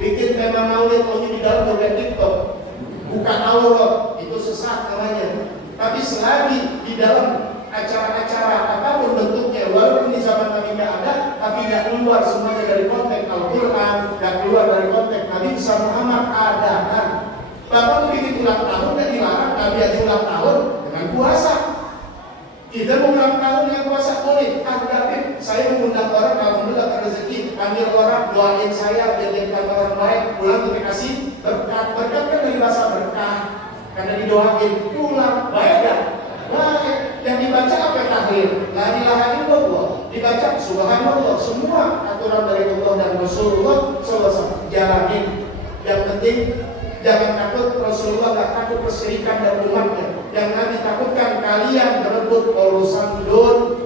Bikin tema maulid maunya di dalam joget TikTok, bukan aurat, itu sesat namanya. Tapi selagi di dalam acara-acara apapun bentuknya, walaupun di zaman Nabi nggak ada, tapi nggak keluar semuanya dari konteks Al-Quran, nggak keluar dari konteks Nabi besar Muhammad, ada kan? Bapak tuh bikin ulang tahun dan dilarang, Nabi aja ulang tahun dengan puasa. Kita mau ulang tahun dengan puasa boleh. David, saya mengundang orang, alhamdulillah rezeki, ambil orang doain saya biar jadi orang baik, pulang tuh dikasih berkat. Berkat kan dari bahasa berkah, karena didoain pulang baik kan? Baik. Yang dibaca apa tahlil? La ilaha illallah. Dibaca subhanallah. Semua aturan dari Allah dan Rasulullah SAW jalanin. Yang penting jangan takut, Rasulullah gak takut persirikan dan umatnya. Yang Nabi takutkan kalian berebut urusan dunia.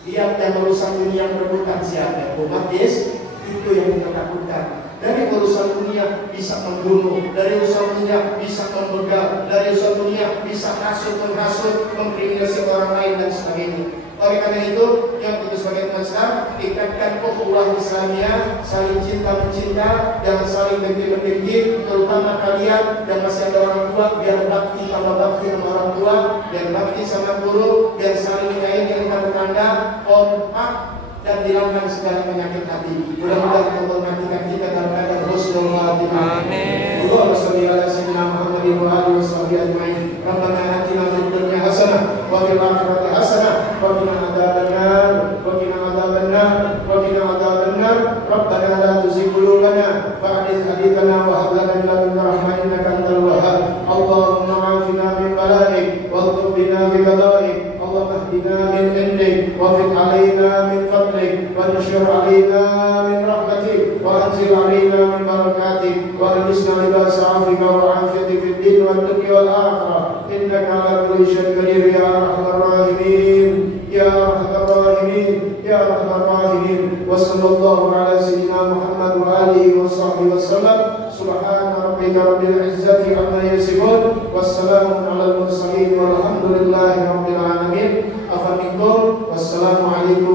Dia yang urusan dunia berebutan siapa? Umat Yesus. Itu yang kita takutkan. Dari urusan dunia bisa membunuh, dari urusan dunia bisa membegal, dari urusan dunia bisa menghasut, mengkriminalisasi orang lain dan sebagainya. Oleh karena itu, yang perlu sebagai teman Islam, tingkatkan ukhuwah Islamiyah, saling cinta mencinta, jangan saling dengki-dengki, terutama kalian yang masih ada orang tua, biar bakti tambah bakti sama orang tua, biar bakti sama guru, biar saling menyayangi antar tetangga, kompak, dan hilangkan segala penyakit hati. Mudah-mudahan Allah menggantikan kita dalam keadaan husnul khatimah. Amin. Allahumma shalli ala sayyidina Muhammadin wa alihi washabihi ajmain. Rabbana atina fid dunya hasanah wa fil akhirati hasanah wa qina adzabannar wa qina adzabannar wa qina adzabannar. Rabbana la tuzigh qulubana ba'da idh hadaytana wa hab lana min ladunka rahmah innaka antal wahhab. Allahumma 'afina min bala'ik wa tub bina bi qada'ik. Allahumma ihdina min indik wa fid 'alaina min fadlik wa nashur 'alaina min rahmatik wa anzil 'alaina min barakatik wa alisna libas 'afika wa 'afiyati fid din wad dunya wal akhirah. Innaka 'ala kulli syai'in qadir ya arhamar rahimin ya arhamar rahimin ya arhamar rahimin. Wa sallallahu ala sayyidina Muhammad wa alihi wa sahbihi wasallam. Subhana rabbika rabbil izzati amma yasifun wassalamun alal mursalin walhamdulillahi rabbil alamin. Afamikum wassalamu alaikum